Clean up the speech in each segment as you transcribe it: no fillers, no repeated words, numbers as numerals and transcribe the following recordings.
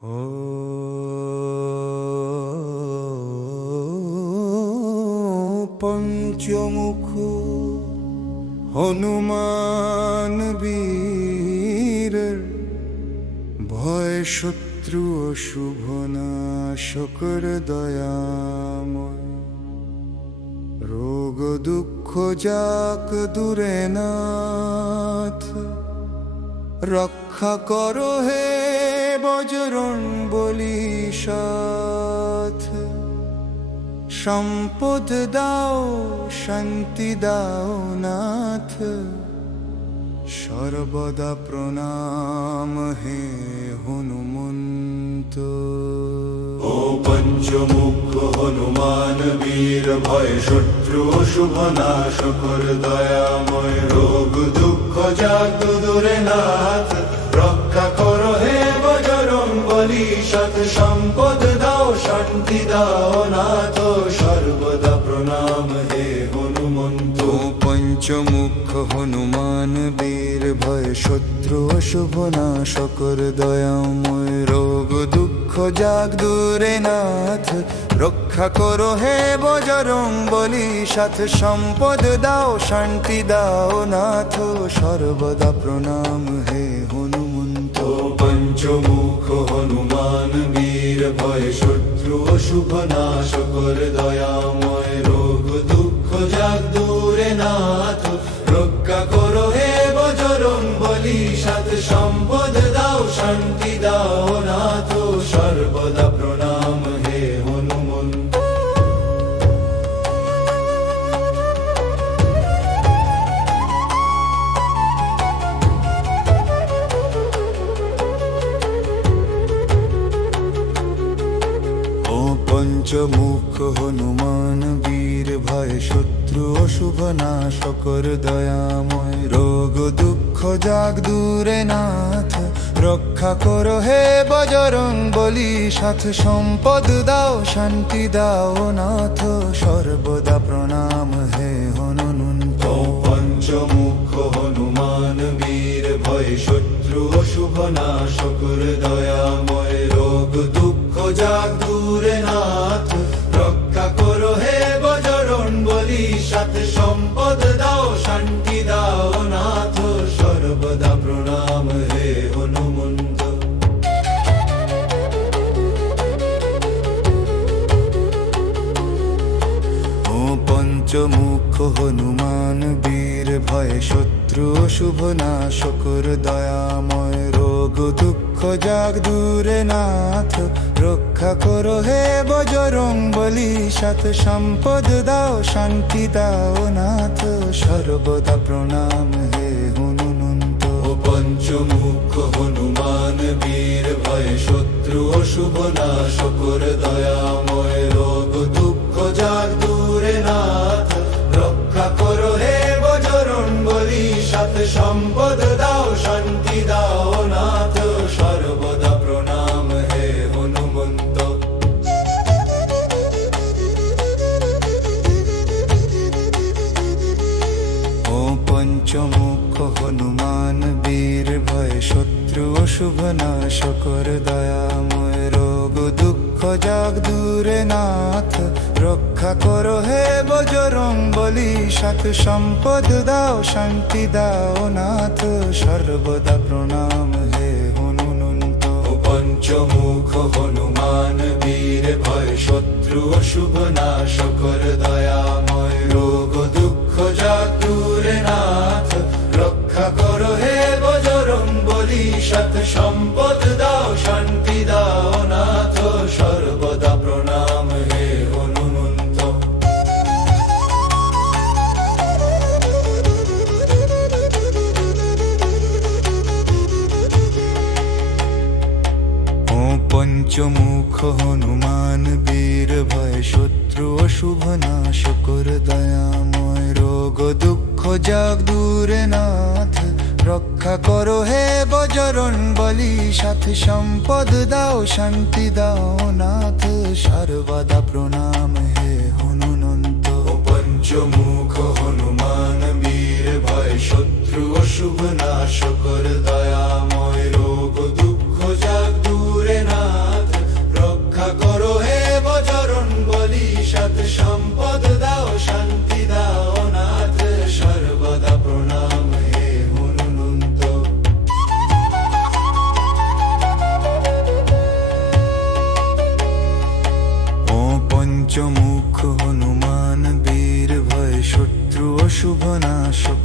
ও পঞ্চমুখ হনুমান বীর, ভয় শত্রু অশুভ নাশকর দয়াময়। রোগ দুঃখ যাক দূরে নাথ, রক্ষা করো হে বজরং বলি সাথ। সম্পদ দাও শান্তি দাও নাথ, সর্বদা প্রণাম হে হনুমন্ত। ও পঞ্চমুখ হনুমান বীর, ভয় শত্রু শুভ নাশকর দয়াময়। রোগ দুঃখ যাক দূরে নাথ, রক্ষা করো হে বজরং বলি সাথ। সম্পদ দাও শান্তি দাও নাথ, সর্বদা প্রণাম হে হনুমন্ত। ও পঞ্চমুখ হনুমান বীর, ভয় শত্রু অশুভ নাশকর দয়াময়। রোগ দুঃখ যাক দূরে নাথ, রক্ষা করো হে বজরং বলি সাথ। সম্পদ দাও শান্তি দাও নাথ, সর্বদা প্রণাম হে হনুমন্ত। ও পঞ্চমুখ হনুমান বীর, ভয় শত্রু শুভ নাশকর দয়াময়। রোগ দুঃখ যাক দূরে নাথ, রক্ষা করো হে বজরং বলি সাথ। সম্পদ দাও শান্তি দাও নাথ, সর্বদা প্রণাম হে হনুমন্ত। ও পঞ্চমুখ হনুমান বীর, ভয় শত্রু অশুভ নাশকর দয়াময়। রোগ দুঃখ যাক দূরে নাথ, রক্ষা করো হে বজরং বলি সাথ। সম্পদ দাও শান্তি দাও নাথ, সর্বদা প্রণাম হে হনুমন্ত। ও পঞ্চমুখ হনুমান বীর, ভয় শত্রু শুভ নাশকর দয়াময়। রোগ দুঃখ যাক দূরে নাথ, রক্ষা করো হে বজরং বলি সাথ। সম্পদ দাও শান্তি দাও নাথ, সর্বদা প্রণাম হে হনুমন্ত। ও পঞ্চমুখ হনুমান বীর, ভয় শত্রু অশুভ নাশকর দয়াময়। রোগ দুঃখ যাক দূরে নাথ, রক্ষা করো হে বজরং বলি সাথ। সম্পদ দাও শান্তি দাও নাথ, সর্বদা প্রণাম হে হনুমন্ত। ও পঞ্চমুখ হনুমান বীর, ভয় শত্রু শুভ নাশকর দয়াময়। রোগ দুঃখ যাক দূরে নাথ, রক্ষা করো হে বজরং বলি সাথ। সম্পদ দাও শান্তি দাও নাথ, সর্বদা প্রণাম হে হনুমন্ত। ও পঞ্চমুখ হনুমান বীর, ভয় শত্রু অশুভ নাশকর দয়াময়। রোগ দুঃখ যাক দূরে নাথ, রক্ষা করো হে বজরং বলি সাথ। সম্পদ দাও শান্তি দাও নাথ, সর্বদা প্রণাম হে হনুমন্ত। ও পঞ্চমুখ হনুমান বীর, ভয় শত্রু শুভ নাশকর দয়াময়। রোগ দুঃখ যাক দূরে নাথ, রক্ষা করো হে বজরং বলি সাথ। সম্পদ দাও শান্তি দাও নাথ, সর্বদা প্রণাম হে হনুমন্ত। ও পঞ্চমুখ হনুমান বীর, ভয় শত্রু অশুভ নাশকর দয়াময়। রোগ দুঃখ যাক দূরে নাথ, রক্ষা করো হে বজরং বলি সাথ। সম্পদ দাও শান্তি দাও নাথ, সর্বদা প্রণাম হে হনুমন্ত। ও পঞ্চমুখ হনুমান বীর, ভয় শত্রু শুভ নাশকর দয়াময়। রোগ দুঃখ যাক দূরে নাথ,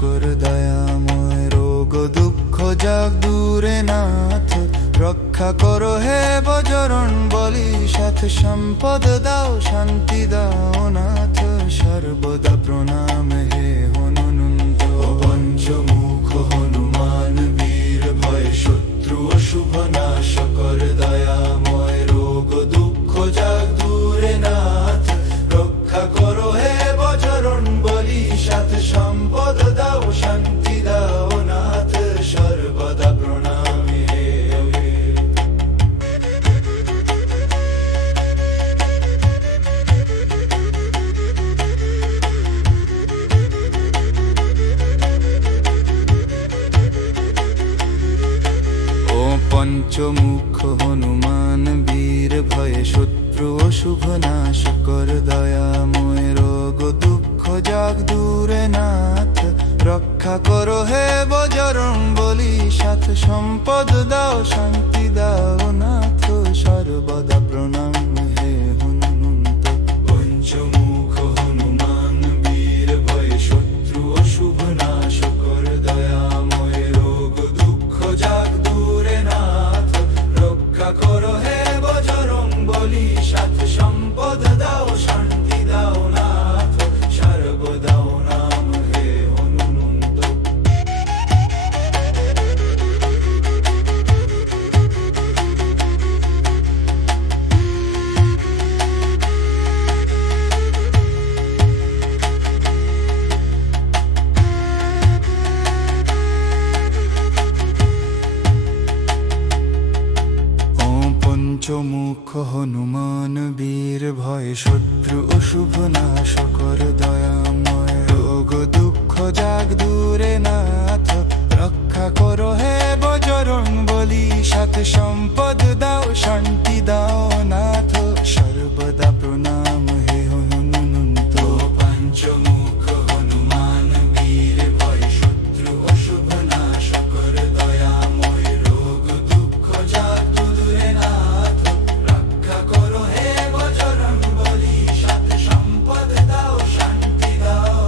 শকর দয়াময় রোগ দুঃখ যাক দূরে নাথ রক্ষা করো হে বজরং বলি সাথ সম্পদ দাও শান্তি দাও নাথ সর্বদা প্রণাম হে হনুমন্ত পঞ্চমুখ হনুমান বীর ভয় শত্রু অশুভ নাশ কর দয়াময় রোগ দুঃখ যাক দূরে নাথ রক্ষা করো হে বজরং বলি সাথ সম্পদ দাও শান্তি দাও নাথ সর্বদা প্রণাম হে ও পঞ্চমুখ হনুমান বীর ভয়ে শত্রু অশুভ নাশ কর দয়াময় রোগ দুঃখ যাক দূরে নাথ রক্ষা করো হে বজরং বলি সাথ সম্পদ দাও শান্তি দাও নাথ সর্বদা প্রণাম হে হনুমন্ত পঞ্চমুখ হনুমান বীর ভয় শত্রু অশুভ নাশ কর দয়াময় রোগ দুঃখ যাক দূরে নাথ রক্ষা করো হে বজরং বলি সাথ সম্পদ দাও শান্তি দাও নাথ সর্বদা নাম হে হনুমন্ত ও পঞ্চমুখ হনুমান বীর ভয় শত্রু অশুভ নাশ কর দয়াময় রোগ দুঃখ যাক দূরে নাথ রক্ষা করো হে বজরং বলি সাথ সম্পদ দাও শান্তি দাও নাথ সর্বদা প্রণাম হে হনুমন্ত পঞ্চমুখ হনুমান বীর ভয় শত্রু অশুভ নাশ কর দয়াময় রোগ দুঃখ যাক দূরে নাথ রক্ষা করো হে বজরং বলি সাথ সম্পদ দাও শান্তি দাও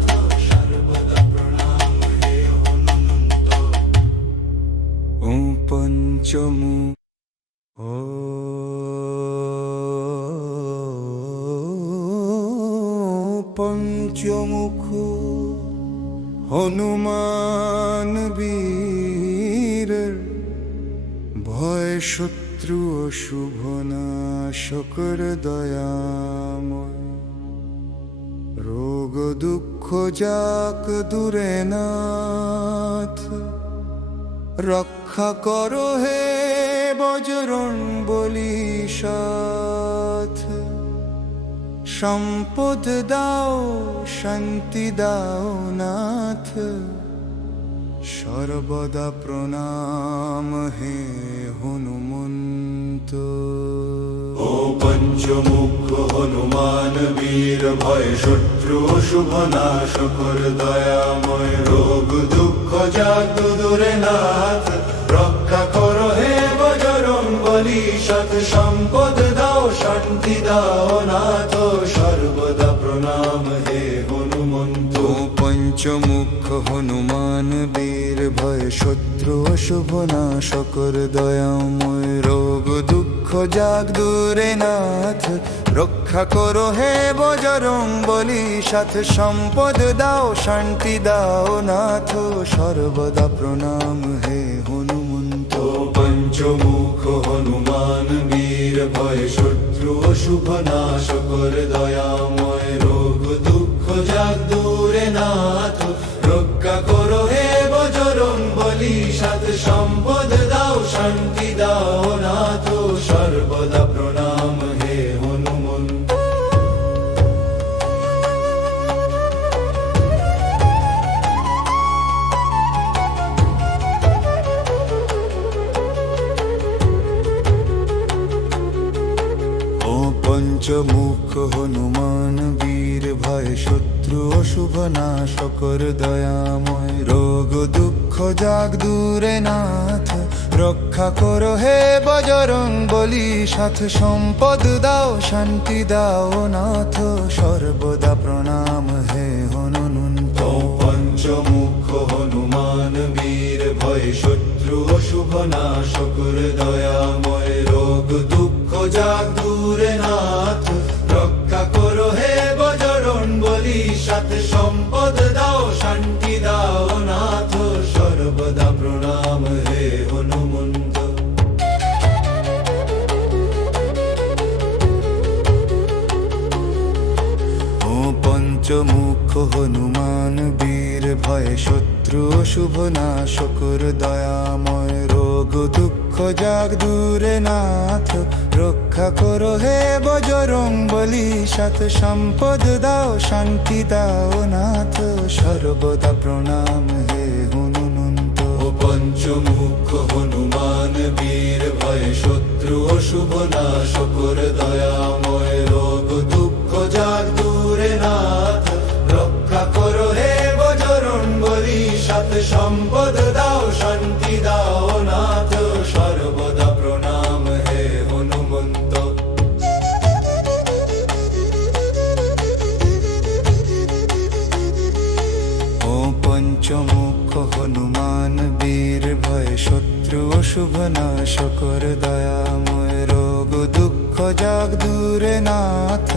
নাথ সর্বদা প্রণাম হে হনুমন্ত ও পঞ্চমুখ ও পঞ্চমুখ হনুমান বীর ভয় শত্রু অশুভ নাশ কর দয়াময় রোগ দুঃখ যাক দূরে নাথ রক্ষা করো হে বজরং বলি সাথ সম্পদ দাও শান্তি দাও নাথ সর্বদা প্রণাম হে হনুমন্ত ও পঞ্চমুখ হনুমান বীর ভয় শত্রু অশুভ নাশ কর দয়াময় রোগ দুঃখ যাক দূরে নাথ রক্ষা করো হে বজরং বলি সাথ সম্পদ দাও শান্তি দাও নাথ সর্বদা প্রণাম হে হনুমন্ত ও পঞ্চমুখ হনুমান বীর ভয় শত্রু অশুভ নাশ কর দয়াময় রোগ দুঃখ যাক দূরে নাথ রক্ষা করো হে বজরং বলি সাথ সম্পদ দাও শান্তি দাও নাথ সর্বদা প্রণাম হে হনুমন্ত পঞ্চমুখ হনুমান বীর ভয় শত্রু অশুভ নাশ কর দয়াময় রোগ দুঃখ যাক দূরে নাথ রক্ষা করো হে বজরং বলি সাথ সম্পদ দাও শান্তি দাও নাথ সর্বদা প্রণাম হে হনুমন্ত ও পঞ্চমুখ হনুমান বীর ভয় শত্রু অশুভ নাশ কর দয়াময় রোগ দুঃখ যাক দূরে নাথ রক্ষা করো হে বজরং বলি সাথ সম্পদ দাও শান্তি দাও নাথ সর্বদা প্রণাম হে হনুমন্ত পঞ্চ পঞ্চমুখ হনুমান বীর ভয় শত্রু অশুভ নাশকর দয়াময় রোগ দুঃখ যাগ দূরে নাথ রক্ষা করো হে বজরং বলি সাথ সম্পদ দাও শান্তি দাও নাথ সর্বদা প্রণাম হে হনুমন্ত ও পঞ্চমুখ হনুমান বীর ভয় শত্রু অশুভ নাশকর দয়াময় রোগ দুঃখ যাগ দূরে নাথ রক্ষা করো হে বজরং বলি সাথ সম্পদ দাও শান্তি দাও নাথ সর্বদা প্রণাম হে হনুমন্ত ও পঞ্চমুখ হনুমান বীর ভয় শত্রু অশুভ নাশকর দয়াময় রোগ দুঃখ যাগ দূরে নাথ রক্ষা করো হে বজরং বলি সাথ সম্পদ দাও শান্তি দাও নাথ সর্বদা প্রণাম হে হনুমন্ত ও পঞ্চমুখ হনুমান বীর ভয় শত্রু অশুভ নাশকর দয়াময় রোগ দুঃখ যাগ দূরে নাথ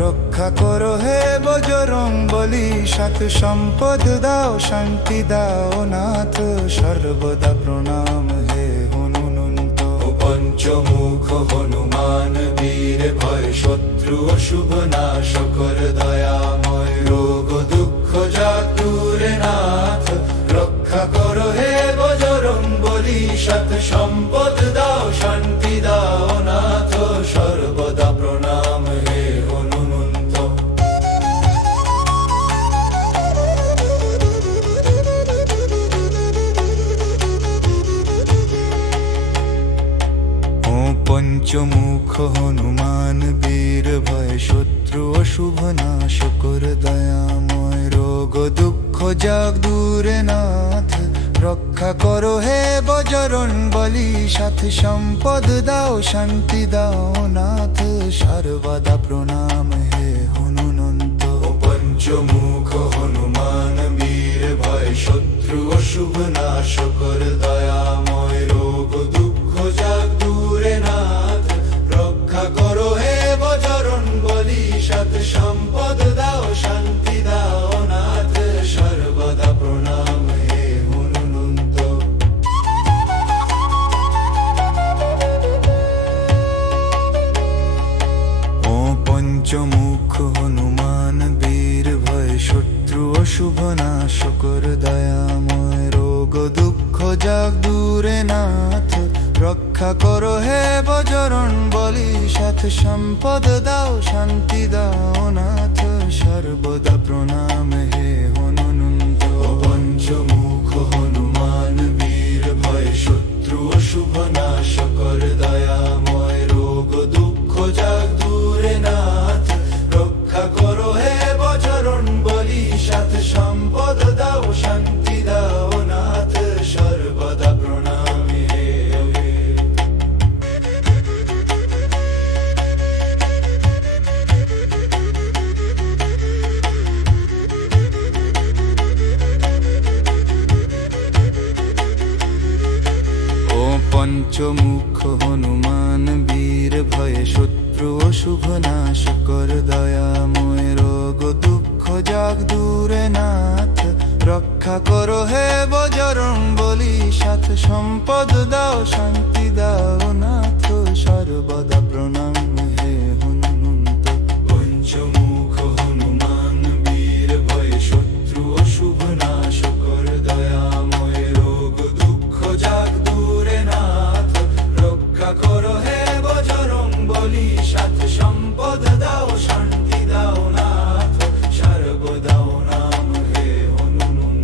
রক্ষা করো হে বজরং বলি সাথ সম্পদ দাও শান্তি দাও নাথ সর্বদা প্রণাম হে হনুমন্ত ও পঞ্চমুখ হনুমান বীর ভয় শত্রু অশুভ নাশকর দয়াময় রোগ দুঃখ যাগ দূরে নাথ রক্ষা করো হে বজরং বলি সাথ সম্পদ দাও শান্তি দাও নাথ সর্বদা প্রণাম হে হনুমন্ত ও পঞ্চমুখ হনুমান বীর ভয় শত্রু অশুভ নাশকর দয়াময় রোগ দুঃখ যাগ দূরে নাথ রক্ষা করো হে বজরং বলি সাথ সম্পদ দাও শান্তি দাও নাথ সর্বদা প্রণাম হে হনুমন্ত ও পঞ্চমুখ হনুমান বীর ভয় শত্রু অশুভ নাশকর দয়াময় রোগ দুঃখ যাগ দূরে নাথ রক্ষা করো হে বজরং বলি সাথ সম্পদ দাও শান্তি দাও নাথ সর্বদা প্রণাম হে হনুমন্ত ও পঞ্চমুখ হনুমান বীর ভয় শত্রু অশুভ নাশকর দয়াময় রোগ দুঃখ যাগ দূরে নাথ রক্ষা করো হে বজরং বলি সাথ সম্পদ দাও শান্তি দাও নাথ সর্বদা প্রণাম হে হনুমন্ত ও পঞ্চমুখ হনুমান বীর ভয় শত্রু অশুভ নাশকর দয়াময় রোগ দুঃখ যাগ দূরে নাথ রক্ষা করো হে বজরং বলি সাথ সম্পদ দাও শান্তি দাও নাথ সর্বদা প্রণাম হে ও পঞ্চমুখ হনুমান বীর ভয় শত্রু অশুভ নাশকর দয়াময় রোগ দুঃখ যাগ দূরে নাথ রক্ষা করো হে বজরং বলি সাথ সম্পদ দাও শান্তি দাও নাথ সর্বদা প্রণাম হে হনুমন্ত পঞ্চমুখ হনুমান বীর ভয় শত্রু অশুভ নাশকর দয়াময় রোগ দুঃখ যাগ দূরে নাথ রক্ষা করো হে বজরং বলি সাথ সম্পদ দাও শান্তি দাও নাথ সর্বদা নাম হে হনুমন্ত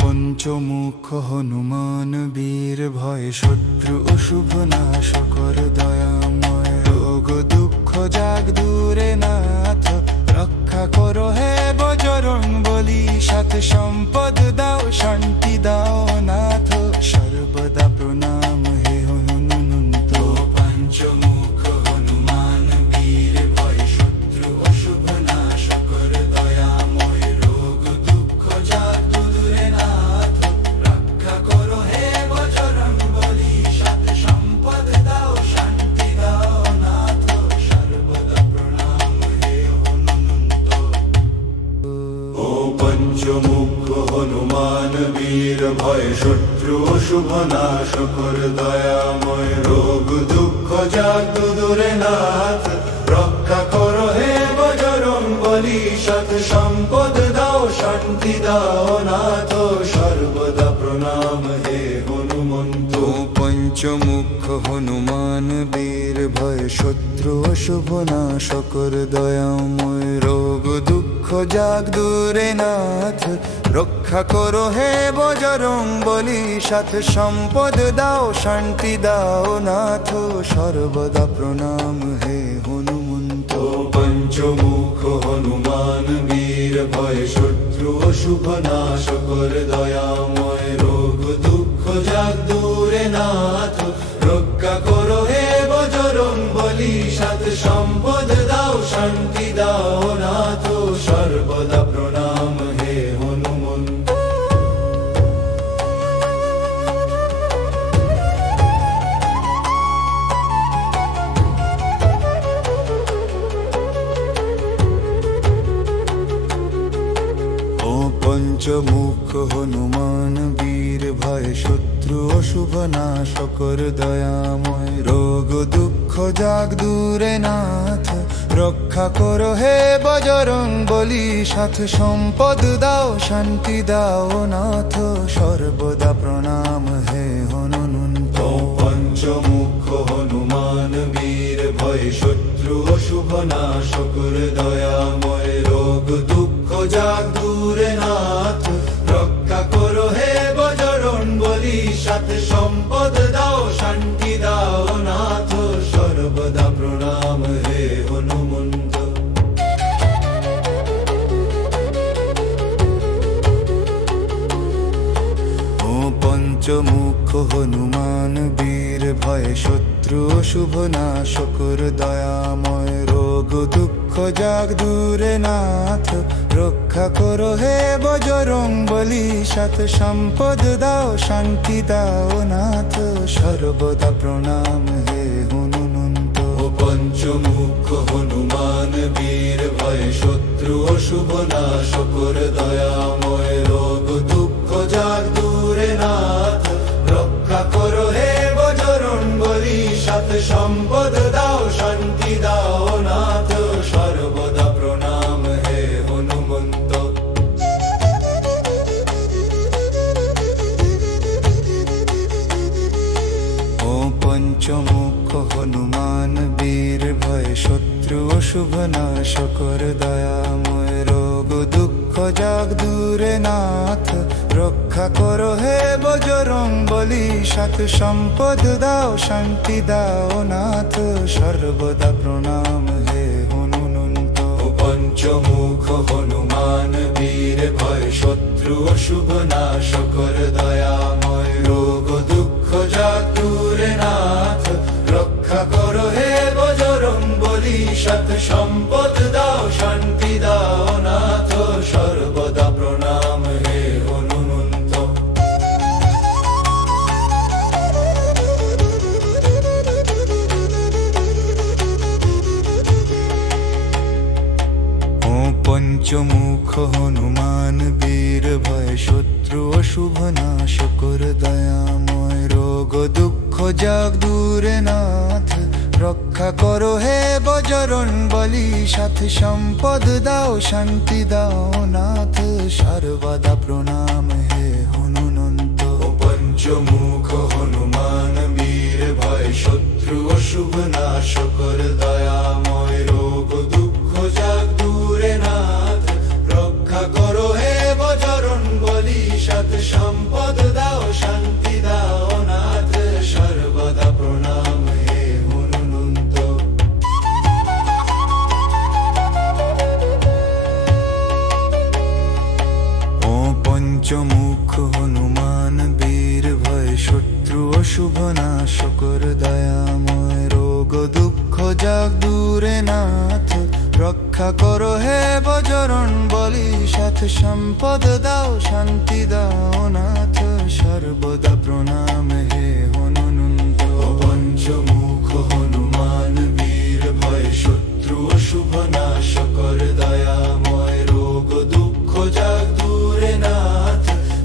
পঞ্চমুখ হনুমান বীর ভয় শত্রু অশুভ নাশকর দয়াময় রোগ দুঃখ যাক দূরে নাথ রক্ষা করো হে বজরং বলি সাথে সম্পদ দাও শান্তি দাও নাথ সর্বদা প্রণাম হে হনুমন্ত পঞ্চমুখ হনুমান বীর ভয় শত্রু অশুভ নাশ কর দয়াময় রোগ দুঃখ যাক দূরে নাথ রক্ষা করো হে বজরং বলি সাথে সম্পদ দাও শান্তি দাও নাথ সর্বদা প্রণাম হে হনুমন্ত ও পঞ্চমুখ হনুমান বীর ভয় শত্রু অশুভ নাশ কর দয়াময় রোগ দুঃখ যাক দূরে নাথ রক্ষা করো হে বজরং বলি সাথ সম্পদ দাও শান্তি দাও নাথ সর্বদা প্রণাম হে হনুমন্ত পঞ্চমুখ হনুমান বীর ভয় শত্রু অশুভ নাশ কর দয়াময় রোগ দুঃখ যাক দূরে নাথ রক্ষা করো হে বজরং বলি সাথে সম্পদ দাও শান্তি দাও নাথ সর্বদা প্রণাম হে হনুমন্ত পঞ্চমুখ হনুমান বীর ভয় শত্রু অশুভ নাশ কর দয়াময় রোগ দুঃখ যাক দূরে নাথ রক্ষা করো হে বজরং বলি সাথ সম্পদ দাও শান্তি দাও নাথ সর্বদা প্রণাম হে হনুমন্ত ও পঞ্চমুখ হনুমান বীর ভয় শত্রু অশুভ নাশ কর দয়াময় রোগ দুঃখ যাক দূরে নাথ রক্ষা করো হে বজরং বলি সাথে সম্পদ দাও শান্তি দাও নাথ সর্বদা প্রণাম হে হনুমন্ত পঞ্চমুখ হনুমান বীর ভয় শত্রু অশুভ নাশ কর দয়াময় রোগ দুঃখ যাক দূরে নাথ রক্ষা করো হে বজরং বলি সাথে সম্পদ দাও শান্তি দাও নাথ সর্বদা প্রণাম হে হনুমন্ত ও পঞ্চমুখ হনুমান বীর ভয় শত্রু অশুভ নাশ কর দয়াময় রোগ দুঃখ যাক দূরে নাথ রক্ষা করো হে বজরং বলি সাথে সম্পদ দাও শান্তি দাও নাথ সর্বদা প্রণাম হে হনুমন্ত পঞ্চমুখ হনুমান বীর ভয় শত্রু অশুভ নাশ কর দয়াময় রোগ দুঃখ যাক দূরে নাথ রক্ষা করো হে বজরং বলি সাথে সম্পদ দাও শান্তি দাও নাথ সর্বদা প্রণাম হে হনুমন্ত ও পঞ্চমুখ হনুমান বীর ভয় শত্রু অশুভ নাশ কর দয়াময় রোগ দুঃখ যাক দূরে নাথ রক্ষা করো হে বজরং বলি সাথে সম্পদ দাও শান্তি দাও নাথ সর্বদা প্রণাম হে হনুমন্ত পঞ্চমুখ হনুমান বীর ভয় শত্রু অশুভ নাশ কর দয়াময় রোগ দুঃখ যাক দূরে নাথ রক্ষা করো হে বজরং বলি সাথে সম্পদ দাও শান্তি দাও নাথ সর্বদা প্রণাম হে হনুমন্ত ও পঞ্চমুখ হনুমান বীর ভয় শত্রু অশুভ নাশ কর দয়াময় রোগ দুঃখ যাক দূরে নাথ রক্ষা করো হে বজরং বলি সাথে সম্পদ দাও শান্তি দাও নাথ সর্বদা প্রণাম হে হনুমন্ত পঞ্চমুখ হনুমান বীর ভয় শত্রু অশুভ নাশ কর দয়াময় রোগ দুঃখ যাক দূরে নাথ রক্ষা করো হে বজরং বলি সাথে সম্পদ দাও শান্তি দাও নাথ সর্বদা প্রণাম হে হনুমন্ত হনুমান বীর ভয় শত্রু অশুভ নাশ কর দয়াময় রোগ দুঃখ যাক দূরে নাথ রক্ষা করো হে বজরং বলি সাথ সম্পদ দাও শান্তি দাও নাথ সর্বদা প্রণাম হে হনুমন্ত পঞ্চমুখ হনুমান বীর ভয় শত্রু অশুভ নাশ কর দয়াময় রোগ দুঃখ যাক দূরে নাথ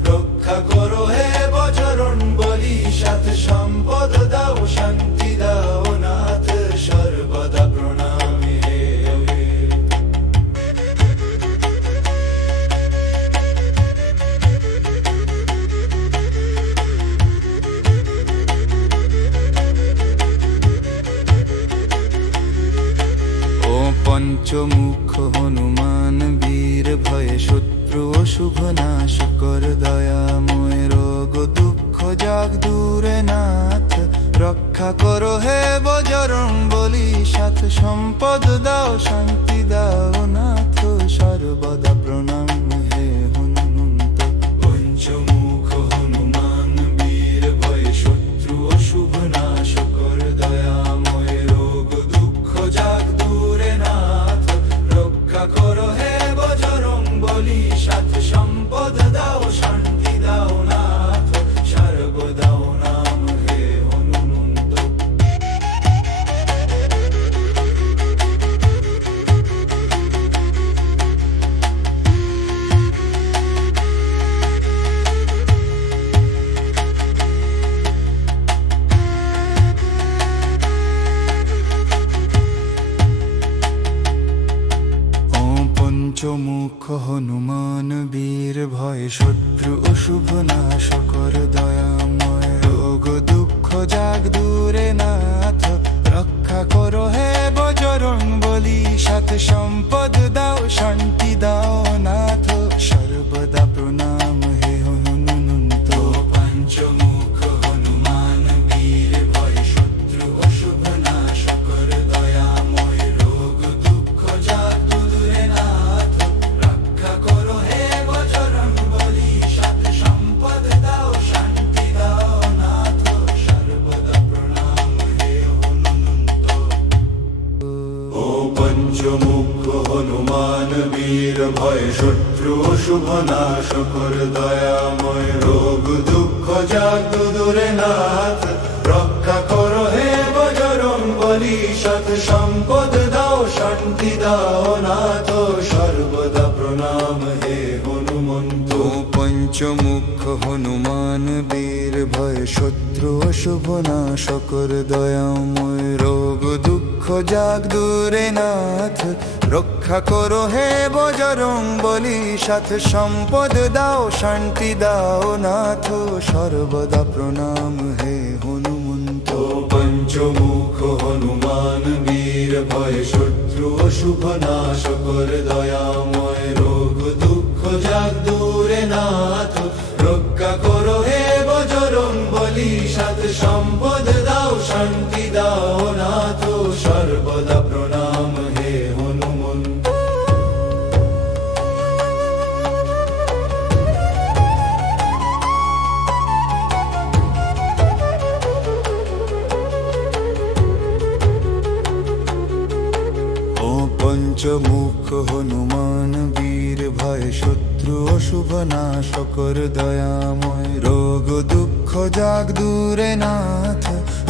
রক্ষা করো হে বজরং বলি সাথ সম্পদ দাও শান্তি দাও নাথ সর্বদা প্রণাম হে ও পঞ্চমুখ হনুমান বীর ভয়ে শত্রু অশুভ নাশ কর দয়াময় রোগ দুঃখ যাক দূরে নাথ রক্ষা করো হে বজরং বলি সাথ সম্পদ দাও শান্তি দাও নাথ সর্বদা প্রণাম হে হনুমন্ত পঞ্চমুখ হনুমান বীর ভয় শত্রু অশুভ নাশ কর দয়াময় রোগ দুঃখ যাক দূরে নাথ রক্ষা করো হে বজরং বলি সাথ সম্পদ দাও শান্তি দাও নাথ সর্বদা নাম হে হনুমন্ত ও পঞ্চমুখ হনুমান বীর ভয় শত্রু অশুভ নাশ কর দয়াময় রোগ দুঃখ যাক দূরে নাথ রক্ষা করো হে বজরং বলি সাথ সম্পদ দাও শান্তি দাও নাথ সর্বদা প্রণাম হে হনুমন্ত পঞ্চমুখ হনুমান বীর ভয় শত্রু অশুভ নাশ কর দয়াময় রোগ দুঃখ যাক দূরে নাথ রক্ষা করো হে বজরং বলি সাথ সম্পদ দাও শান্তি দাও নাথ সর্বদা প্রণাম হে হনুমন্ত ও পঞ্চমুখ হনুমান বীর ভয় শত্রু অশুভ নাশ কর দয়াময় রোগ দুঃখ যাক দূরে নাথ রক্ষা করো হে বজরং বলি সাথ সম্পদ দাও শান্তি দাও নাথ সর্বদা প্রণাম হে হনুমন্ত ও পঞ্চমুখ হনুমান বীর ভয় শত্রু অশুভ নাশ কর দয়াময় রোগ দুঃখ যাক দূরে নাথ রক্ষা করো হে বজরং বলি সাথ সম্পদ দাও শান্তি দাও নাথ সর্বদা প্রণাম হে হনুমন্ত পঞ্চমুখ হনুমান বীর ভয় শত্রু অশুভ নাশ কর দয়াময় রোগ দুঃখ যাক দূরে নাথ রক্ষা করো হে বজরং বলি সাথ সম্পদ দাও শান্তি দাও নাথ সর্বদা প্রণাম হে হনুমন্ত ও পঞ্চমুখ হনুমান বীর ভয় শত্রু অশুভ নাশ কর দয়াময় রোগ দুঃখ যাক দূরে নাথ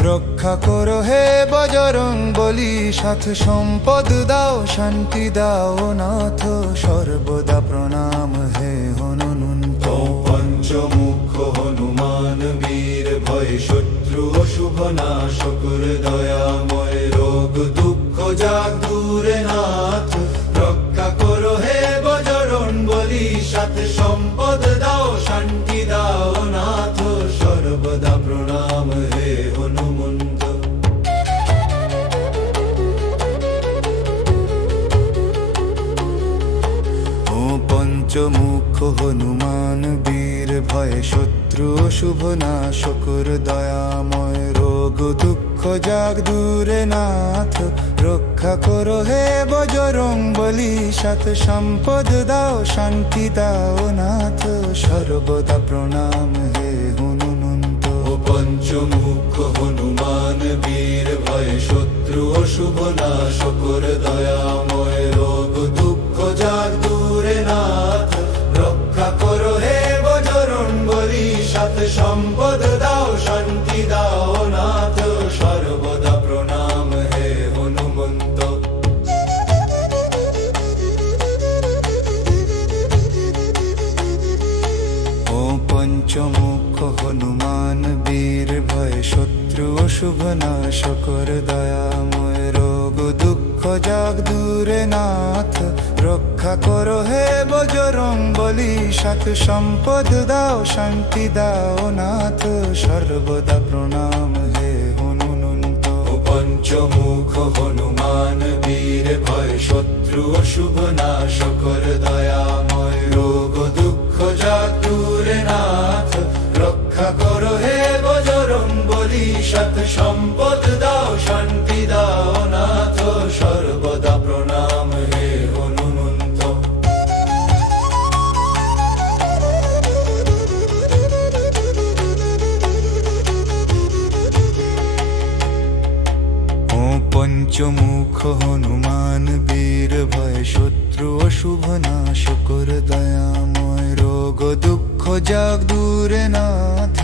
রক্ষা করো হে বজরং বলি সাথ সম্পদ দাও শান্তি দাও নাথ সর্বদা প্রণাম হে হনুমন্ত পঞ্চমুখ হনুমান বীর ভয় শত্রু অশুভ নাশ কর দয়াময় রোগ দুঃখ যাক দূরে নাথ রক্ষা করো হে বজরং বলি সাথ সম্পদ দাও শান্তি দাও নাথ সর্বদা প্রণাম হে হনুমন্ত ও পঞ্চমুখ হনুমান বীর ভয়ে শত্রু অশুভ নাশকর দয়াময় রোগ দুঃখ যাগ দূরে নাথ রক্ষা করো হে বজরং বলি সাত সম্পদ দাও শান্তি দাও নাথ সর্বদা প্রণাম হে হনুমন্ত। পঞ্চমুখ হনুমান বীর ভয়ে শত্রু অশুভ নাশকর দয়াময় রোগ দুঃখ যাগ দূরে নাথ রক্ষা করো হে বজরং বলি সাত সম্পদ দাও শান্তি দাও নাথ সর্বদা প্রণাম হে হনুমন্ত। ও পঞ্চমুখ হনুমান বীর ভয় শত্রু অশুভ নাশকর দয়াময় রোগ দুঃখ যাগ দূরে নাথ রক্ষা করো হে বজরং বলি সাত সম্পদ দাও শান্তি দাও নাথ সর্বদা প্রণাম হে হনুমন্ত। পঞ্চমুখ হনুমান বীর ভয় শত্রু অশুভ নাশকর দয়াময় রোগ দুঃখ যাগ দূরে নাথ রক্ষা করো হে বজরং বলি সাত সম্পদ দাও শান্তি দাও নাথ সর্বদা প্রণাম হে হনুমন্ত। ও পঞ্চমুখ হনুমান বীর ভয় শত্রু অশুভ নাশকর দয়াময় রোগ দুঃখ যাগ দূরে নাথ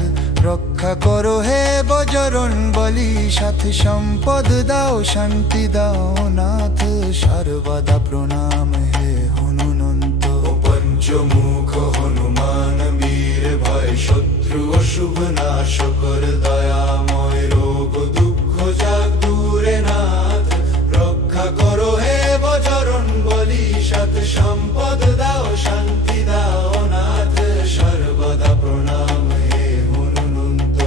রক্ষা করো হে বজরং বলি সাথ সম্পদ দাও শান্তি দাও নাথ সর্বদা প্রণাম হে হনুমন্ত। পঞ্চমুখ হনুমান বীর ভয় শত্রু অশুভ নাশকর দয়াময় রোগ দুঃখ যাগ দূরে নাথ রক্ষা করো হে বজরং বলি সাত সম্পদ দাও শান্তি দাও নাথ সর্বদা প্রণাম হে হনুমন্ত।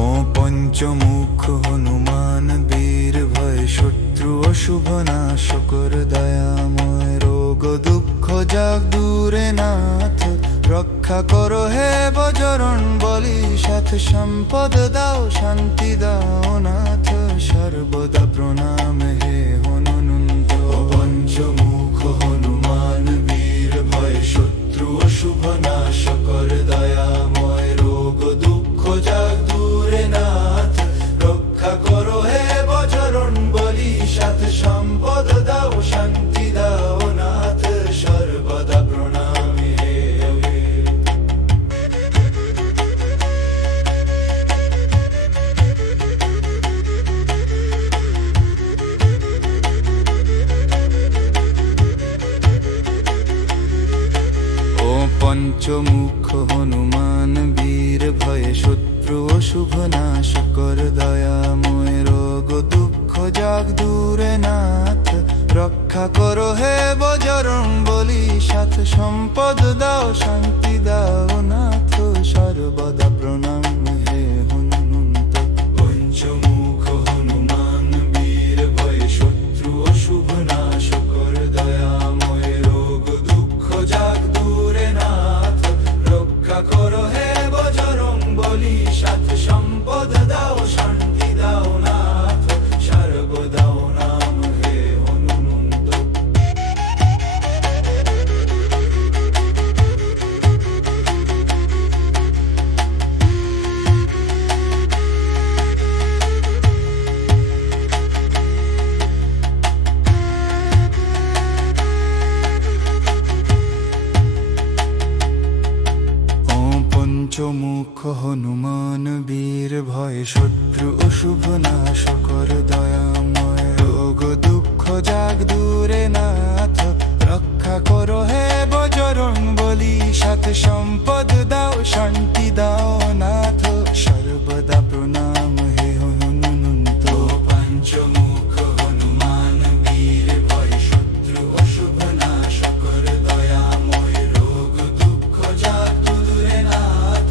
ও পঞ্চমুখ হনুমান বীর ভয় শত্রু অশুভ নাশকর দয়াময় রোগ দুঃখ যাগ দূরে নাথ রক্ষা করো হে বজরং বলি সাথ সম্পদ দাও শান্তি দাও নাথ সর্বদা প্রণাম হে হনুমন্ত। পঞ্চমুখ হনুমান বীর ভয় শত্রু অশুভ নাশকর দয়াময় রোগ দুঃখ যাগ দূরে নাথ রক্ষা করো হে বজরং বলি সাত সম্পদ দাও শান্তি দাও নাথ সর্বদা প্রণাম হে। ও পঞ্চমুখ হনুমান বীর ভয়ে শত্রু অশুভ নাশকর দয়াময় রোগ দুঃখ যাগ দূরে নাথ রক্ষা করো হে বজরং বলি সাথ সম্পদ দাও শান্তি দাও নাথ সর্বদা প্রণাম হে হনুমন্ত। পঞ্চমুখ হনুমান বীর ভয় শত্রু অশুভ নাশকর দয়াময় রোগ দুঃখ যাগ দূরে নাথ রক্ষা করো হে বজরং বলি সাত সম্পদ দাও শান্তি দাও নাথ সর্বদা নাম হে হনুমন্ত। ও পঞ্চমুখ হনুমান বীর ভয় শত্রু অশুভ নাশকর দয়াময় রোগ দুঃখ যাগ দূরে নাথ রক্ষা করো হে বজরং বলি সাত সম্পদ দাও শান্তি দাও নাথ সর্বদা প্রণাম হে হনুমন্ত। পঞ্চমুখ হনুমান বীর ভয় শত্রু অশুভ নাশকর দয়াময় রোগ দুঃখ যাগ দূরে নাথ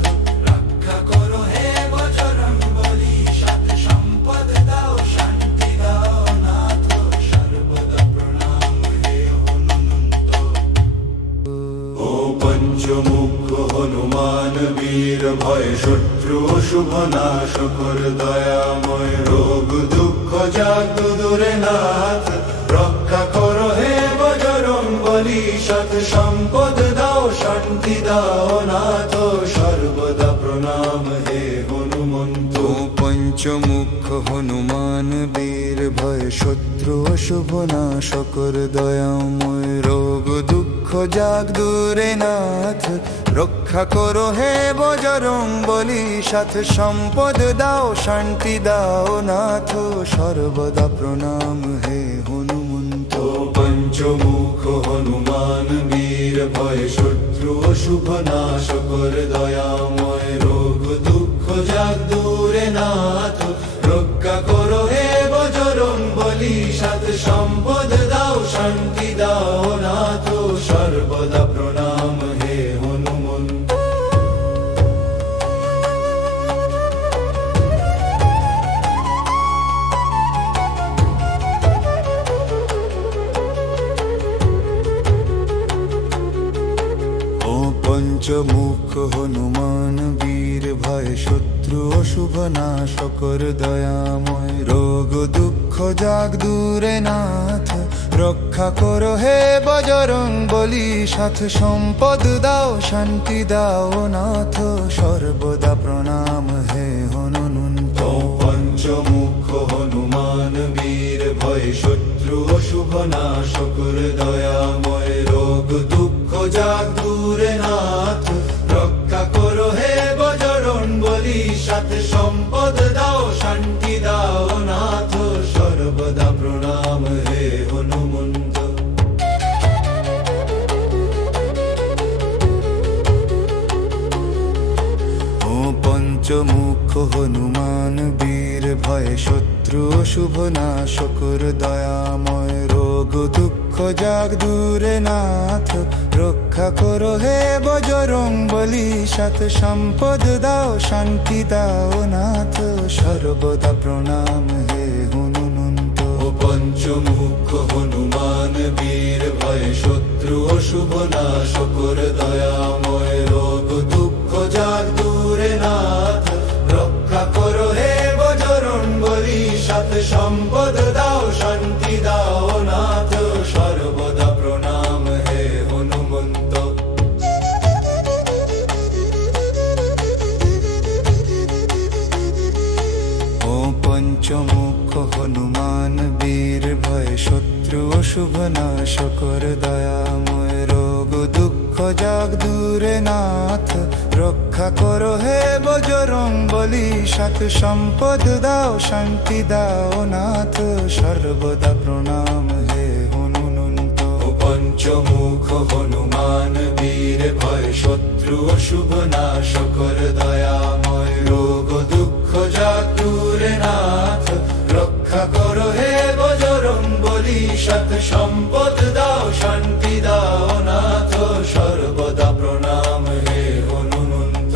রক্ষা করো হে বজরং বলি সাত সম্পদ দাও শান্তি পঞ্চমুখ হনুমান বীর ভয় শত্রু অশুভ নাশকর দয়াময় রোগ দুঃখ জাগ দূরে নাথ রক্ষা করো হে বজরং বলি সৎ সম্পদ দাও শান্তি দাও নাথ সর্বদা প্রণাম হে হনুমন্ত পঞ্চমুখ হনুমান বীর ভয় শত্রু অশুভ নাশকর দয়াময় রোগ দুঃখ জাগ দূরে নাথ রক্ষা করো হে বজরং বলি সাথ সম্পদ দাও শান্তি দাও নাথ সর্বদা প্রণাম হে হনুমন্ত পঞ্চমুখ হনুমান বীর ভয় শত্রু অশুভ নাশকর দয়াময় রোগ দুঃখ জাগ দূরে নাথ রক্ষা করো হে বজরং বলি সাথ সম্পদ দাও শান্তি দাও নাথ সর্বদা প্রণাম হে হনুমন্ত পঞ্চমুখ হনুমান বীর ভয় শত্রু অশুভ নাশকর দয়াময় রোগ দুঃখ জাগ দূরে নাথ রক্ষা করো হে বজরং বলি সাথ সম্পদ দাও শান্তি দাও নাথ সর্বদা প্রণাম হে হনুমন্ত পঞ্চমুখ হনুমান বীর ভয় শত্রু অশুভ নাশকর দয়াময় রোগ দুঃখ জাগ দূরে নাথ রক্ষা করো হে বজরং বলি সাথ সম্পদ দাও শান্তি দাও নাথ সর্বদা প্রণাম হে হনুমন্ত পঞ্চমুখ হনুমান বীর ভয় শত্রু অশুভ নাশকর দয়াময় রোগ দুঃখ জাগ দূরে নাথ রক্ষা করো হে বজরং বলি সাথ সম্পদ দাও শান্তি দাও নাথ সর্বদা প্রণাম হে হনুমন্ত পঞ্চমুখ হনুমান বীর ভয় শত্রু অশুভ নাশকর দয়াময় রোগ দুঃখ জাগ দূরে নাথ রক্ষা করো হে বজরং বলি সাথ সম্পদ দাও শান্তি দাও নাথ সর্বদা প্রণাম হে হনুমন্ত পঞ্চমুখ হনুমান বীর ভয় শত্রু অশুভ নাশকর দয়াময় রোগ দুঃখ জাগ দূরে নাথ রক্ষা করো হে বজরং বলি সাথ সম্পদ দাও শান্তি দাও নাথ সর্বদা প্রণাম হে হনুমন্ত পঞ্চমুখ হনুমান বীর ভয় শত্রু অশুভ নাশকর দয়াময় রোগ দুঃখ জাগ দূরে নাথ রক্ষা করো হে বজরং বলি সাথ সম্পদ দাও শান্তি দাও নাথ সর্বদা প্রণাম হে হনুমন্ত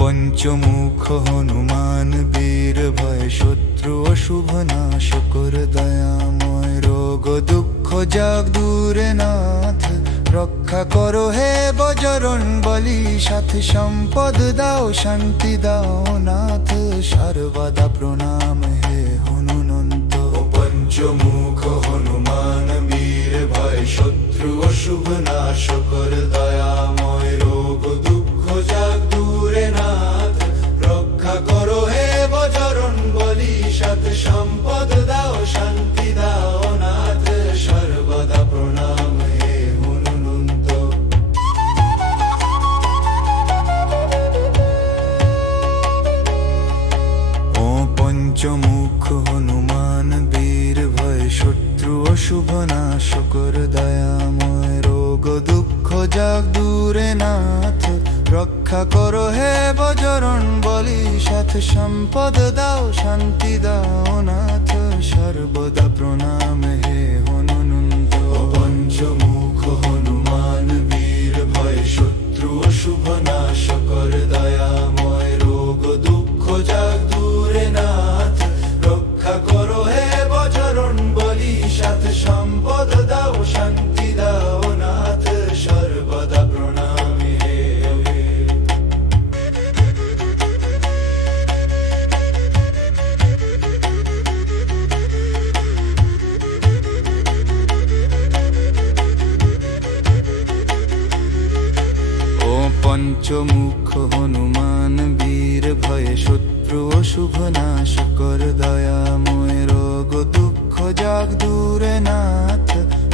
পঞ্চমুখ হনুমান বীর ভয় শত্রু অশুভ নাশকর দয়াময় রোগ দুঃখ জাগ দূরে নাথ রক্ষা করো হে বজরং বলি সাথ সম্পদ দাও শান্তি দাও নাথ সর্বদা প্রণাম হে হনুমন্ত পঞ্চমুখ হনুমান বীর ভয় শত্রু অশুভ নাশকর দয়াময় রোগ দুঃখ জাগ দূরে নাথ রক্ষা করো হে বজরং বলি সাথ সম্পদ দাও শান্তি দাও নাথ সর্বদা প্রণাম হে হনুমন্ত পঞ্চমুখ হনুমান বীর ভয় শত্রু অশুভ নাশকর দয়াময় রোগ দুঃখ জাগ দূরে নাথ রক্ষা করো হে বজরং বলি সাথ সম্পদ দাও শান্তি দাও নাথ সর্বদা প্রণাম হে হনুমন্ত পঞ্চমুখ হনুমান বীর ভয় শত্রু অশুভ নাশকর দয়াময় রোগ দুঃখ জাগ দূরে হনুমান বীর ভয়ে শত্রু অশুভ নাশ কর দয়াময় রোগ দুঃখ যাগ দূরে নাথ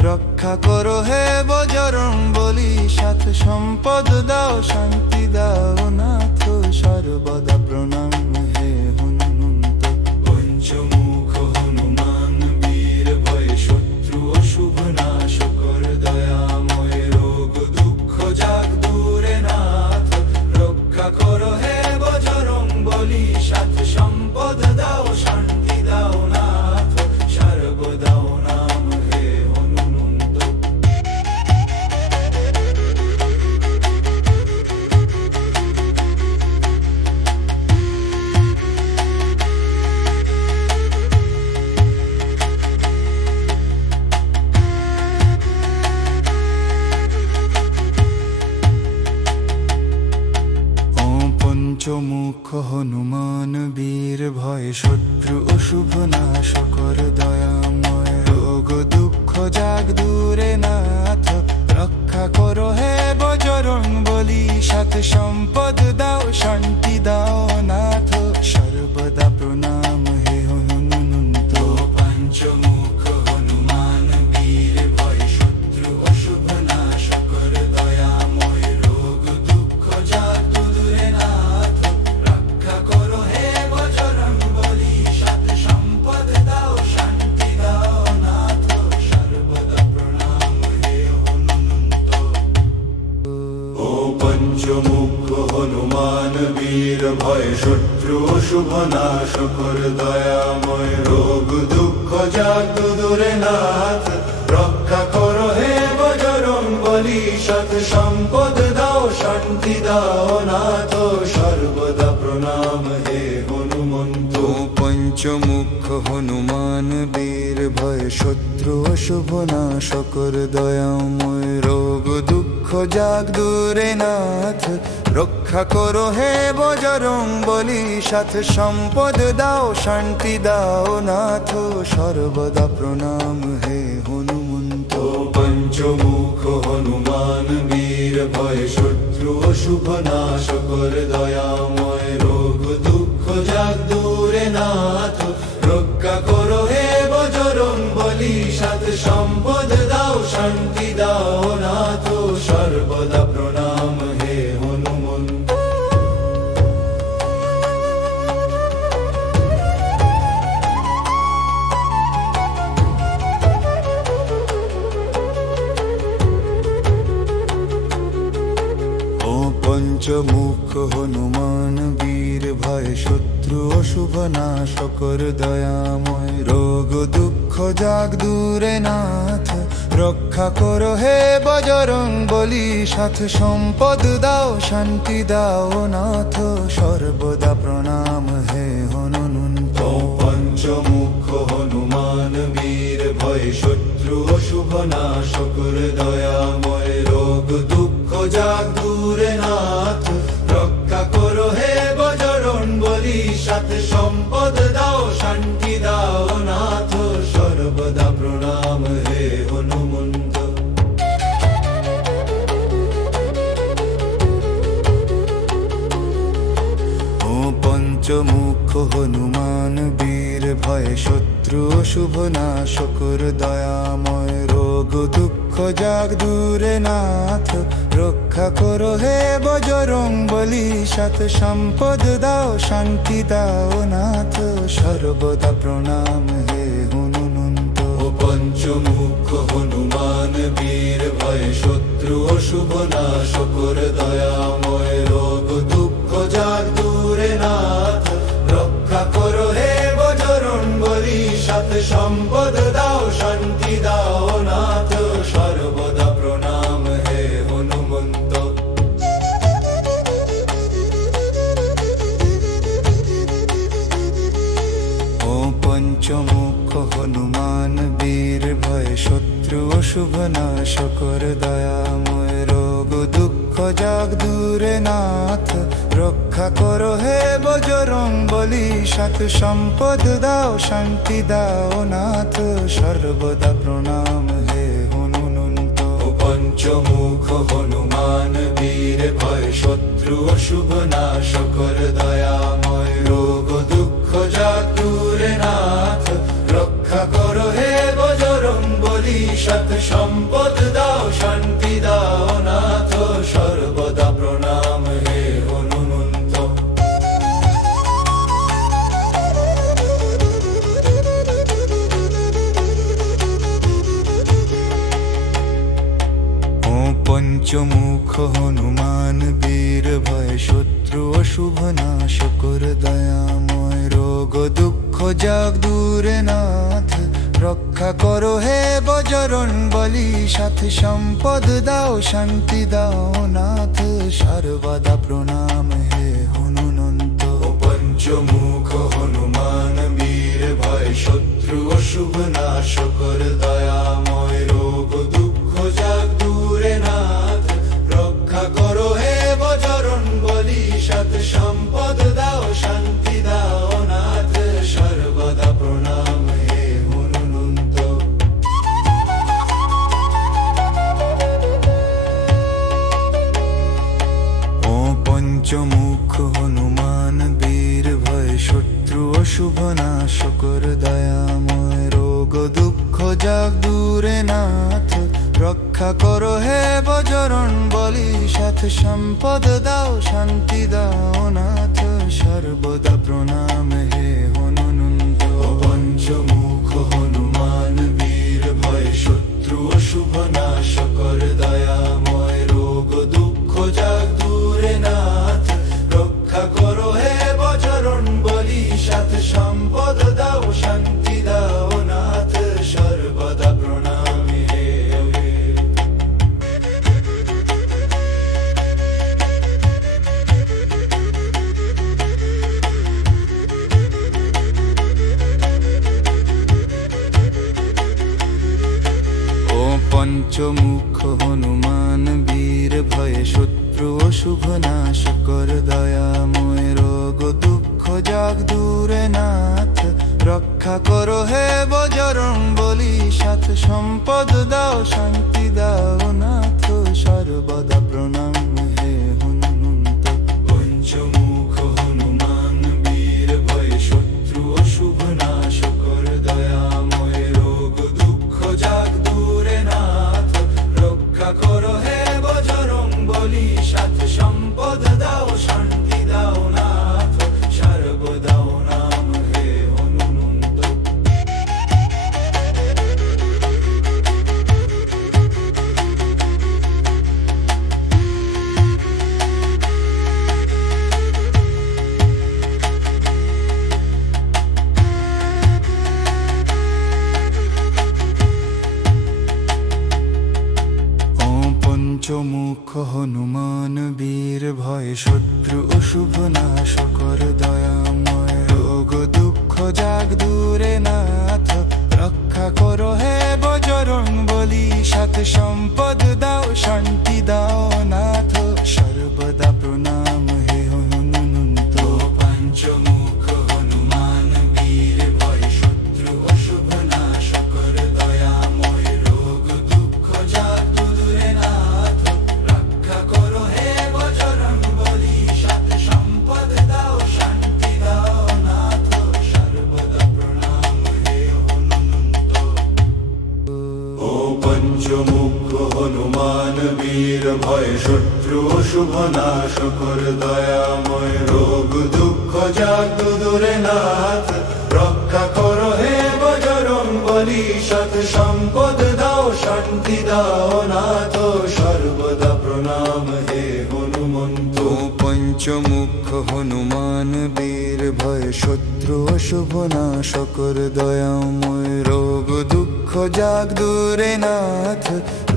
রক্ষা করো হে বজরং বলি সাথ সম্পদ দাও শান্তি দাও নাথ সর্বদা প্রণাম হে হনুমন্ত পঞ্চমুখ হনুমান বীর ভয়ে শত্রু অশুভ নাশ কর দয়াময় রোগ দুঃখ যাগ দূরে নাথ রক্ষা করো হে বজরং বলি সাথ সম্পদ দাও শান্তি দাও নাথ সর্বদা নাম হে হনুমন্ত ও পঞ্চমুখ হনুমান বীর ভয় শত্রু অশুভ নাশ কর দয়াময় রোগ দুঃখ যাগ দূরে নাথ রক্ষা করো হে বজরং বলি সাথ সম্পদ দাও শান্তি দাও নাথ সর্বদা প্রণাম হে হনুমন্ত পঞ্চমুখ হনুমান বীর ভয় শত্রু অশুভ নাশ কর দয়াময় রোগ দুঃখ যাগ দূরে নাথ রক্ষা করো হে বজরং বলি সাথ সম্পদ দাও শান্তি দাও নাথ সর্বদা প্রণাম হে হনুমন্ত ও পঞ্চমুখ হনুমান বীর ভয় শত্রু অশুভ নাশ কর দয়াময় রোগ দুঃখ যাগ দূরে নাথ রক্ষা করো হে বজরং বলি সাথ সম্পদ দাও শান্তি দাও নাথ সর্বদা প্রণাম হে হনুমন্ত ও পঞ্চমুখ হনুমান বীর ভয় শত্রু অশুভ নাশ কর দয়াময় রোগ দুঃখ যাগ দূরে নাথ রক্ষা করো হে বজরং বলি সাথ সম্পদ দাও শান্তি দাও নাথ সর্বদা প্রণাম হে হনুমন্ত পঞ্চমুখ হনুমান বীর ভয় শত্রু অশুভ নাশ কর দয়াময় রোগ দুঃখ যাগ দূরে নাথ রক্ষা করো হে বজরং বলি সাথ সম্পদ দাও শান্তি দাও নাথ সর্বদা প্রণাম হে হনুমন্ত ও পঞ্চমুখ হনুমান বীর ভয় শত্রু অশুভ নাশ কর দয়াময় রোগ দুঃখ যাগ দূরে নাথ রক্ষা করো হে বজরং বলি সাথ সম্পদ দাও শান্তি দাও নাথ সর্বদা প্রণাম হে হনুমন্ত পঞ্চমুখ হনুমান বীর ভয় শত্রু অশুভ নাশ কর দয়াময় রোগ দুঃখ যাগ দূরে নাথ রক্ষা করো হে বজরং বলি সাথ সম্পদ দাও শান্তি দাও নাথ সর্বদা প্রণাম হে হনুমন্ত ও পঞ্চমুখ হনুমান বীর ভয় শত্রু অশুভ নাশ কর দয়াময় রোগ দুঃখ যাগ দূরে নাথ রক্ষা করো হে বজরং বলি সাথ সম্পদ দাও শান্তি দাও নাথ সর্বদা প্রণাম হে হনুমন্ত পঞ্চমুখ হনুমান বীর ভয় শত্রু অশুভ নাশ কর দয়াময় রোগ দুঃখ যাগ দূরে নাথ রক্ষা করো হে বজরং বলি সাথ সম্পদ দাও শান্তি দাও নাথ সর্বদা প্রণাম হে হনুমন্ত ও পঞ্চমুখ হনুমান বীর ভয় শত্রু অশুভ নাশ কর দয়াময় রোগ দুঃখ যাগ দূরে নাথ রক্ষা করো হে বজরং বলি সাথ সম্পদ দাও শান্তি দাও নাথ সর্বদা প্রণাম হে হনুমন্ত পঞ্চমুখ হনুমান বীর ভয় শত্রু অশুভ নাশকর দয়াময় রোগ দুঃখ যাক দূরে নাথ রক্ষা করো হে বজরং বলি সৎ সম্পদ দাও শান্তি দাও নাথ সর্বদা প্রণাম হে হনুমন্ত ও পঞ্চমুখ হনুমান বীর ভয় শত্রু অশুভ নাশকর দয়াময় রোগ দুঃখ যাক দূরে নাথ রক্ষা করো হে বজরং বলি সাথ সম্পদ দাও শান্তি দাও নাথ সর্বদা প্রণাম হে হনুমন্ত পঞ্চমুখ হনুমান বীর ভয় শত্রু অশুভ নাশকর দয়াময় রোগ দুঃখ যাক দূরে নাথ রক্ষা করো হে বজরং বলি সৎ সম্পদ দাও শান্তি দাও নাথ সর্বদা প্রণাম হে হনুমন্ত ও পঞ্চমুখ হনুমান বীর ভয় শত্রু অশুভ নাশকর দয়াময় রোগ দুঃখ যাক দূরে নাথ রক্ষা করো হে বজরং বলি সাথ সম্পদ দাও শান্তি দাও নাথ সর্বদা প্রণাম হে হনুমন্ত পঞ্চমুখ হনুমান বীর ভয় শত্রু অশুভ নাশকর দয়াময় রোগ দুঃখ যাক দূরে নাথ রক্ষা করো হে বজরং বলি সাথ সম্পদ দাও শান্তি দাও নাথ সর্বদা প্রণাম হে ও পঞ্চমুখ হনুমান বীর ভয় শত্রু অশুভ নাশকর দয়াময় রোগ দুঃখ যাক দূরে নাথ রক্ষা করো হে বজরং বলি সাথ সম্পদ দাও শান্তি দাও নাথ সর্বদা প্রণাম হে হনুমন্ত পঞ্চমুখ হনুমান বীর ভয় শত্রু অশুভ নাশকর দয়াময় রোগ দুঃখ যাক দূরে নাথ রক্ষা করো হে বজরং বলি সাথ সম্পদ দাও শান্তি দাও নাথ সর্বদা নাম হে হনুমন্ত ও পঞ্চমুখ হনুমান বীর ভয় শত্রু অশুভ নাশকর দয়াময় রোগ দুঃখ যাক দূরে নাথ রক্ষা করো হে বজরং বলি সাথ সম্পদ দাও শান্তি দাও নাথ সর্বদা প্রণাম হে হনুমন্ত পঞ্চমুখ হনুমান বীর ভয় শত্রু অশুভ নাশকর দয়াময় রোগ দুঃখ যাক দূরে নাথ রক্ষা করো হে বজরং বলি সাথ সম্পদ দাও শান্তি দাও নাথ সর্বদা প্রণাম হে হনুমন্ত ও পঞ্চমুখ হনুমান বীর ভয় শত্রু অশুভ নাশকর দয়াময় রোগ দুঃখ যাক দূরে নাথ রক্ষা করো হে বজরং বলি সৎ সম্পদ দাও শান্তি দাও নাথ সর্বদা প্রণাম হে হনুমন্ত ও পঞ্চমুখ হনুমান বীর ভয় শত্রু অশুভ নাশকর দয়াময় রোগ দুঃখ যাক দূরে নাথ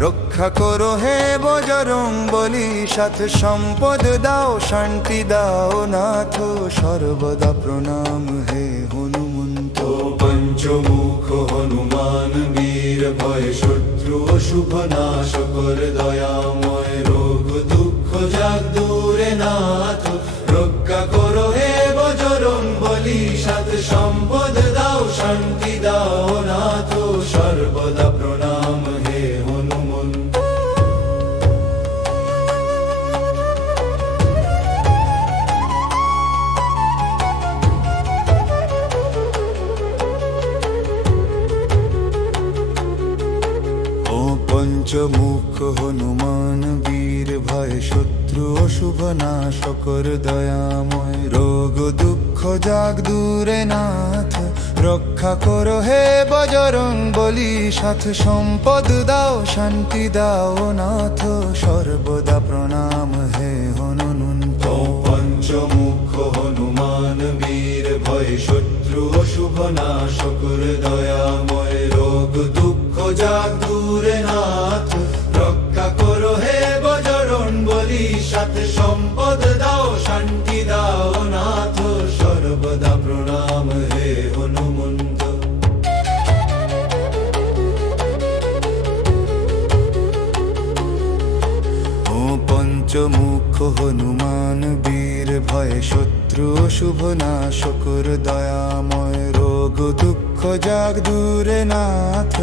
রক্ষা করো হে বজরং বলি সাথ সম্পদ দাও শান্তি দাও নাথ সর্বদা প্রণাম হে হনুমন্ত পঞ্চমুখ হনুমান বীর ভয় শত্রু অশুভ নাশকর দয়াময় রোগ দুঃখ যাক দূরে নাথ রক্ষা করো হে বজরং বলি সাথ সম্পদ দাও শান্তি দাও নাথ সর্বদা প্রণাম হে হনুমন্ত পঞ্চমুখ হনুমান বীর ভয় শত্রু অশুভ নাশকর দয়াময় রোগ দুঃখ যাগ দূরে নাথ রক্ষা করো হে বজরং বলি সাথ সম্পদ দাও শান্তি দাও নাথ সর্বদা প্রণাম হে হনুমন্ত পঞ্চমুখ হনুমান বীর ভয় শত্রু অশুভ নাশকর দয়াময় রোগ দুঃখ যাগ দূরে নাথ রক্ষা করো হে বজরং বলি সাথে সম্পদ দাও শান্তি দাও নাথ সর্বদা প্রণাম হে হনুমন্ত ও পঞ্চমুখ হনুমান বীর ভয় শত্রু শুভ নাশকর দয়াময় রোগ দুঃখ যাগ দূরে নাথ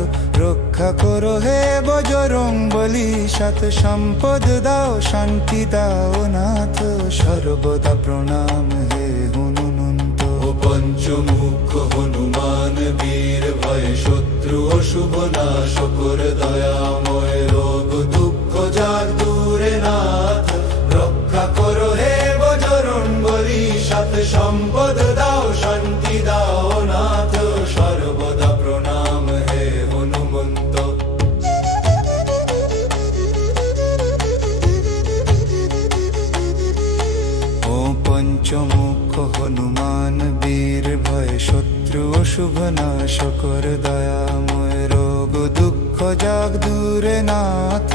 রক্ষা করো হে বজরং বলি সাথ সম্পদ দাও শান্তি দাও নাথ সর্বদা প্রণাম হে হনুমন্ত ও পঞ্চমুখ হনুমান বীর ভয় শত্রু অশুভ নাশকর দয়াময় রোগ দুঃখ যাগ দূরে নাথ রক্ষা করো হে বজরং বলি সাথে সম্পদ দাও শান্তি দাও নাথ সর্বদা প্রণাম হে হনুমন্ত ও পঞ্চমুখ হনুমান বীর ভয় শত্রু অশুভ নাশকর দয়াময় রোগ দুঃখ যাগ দূরে নাথ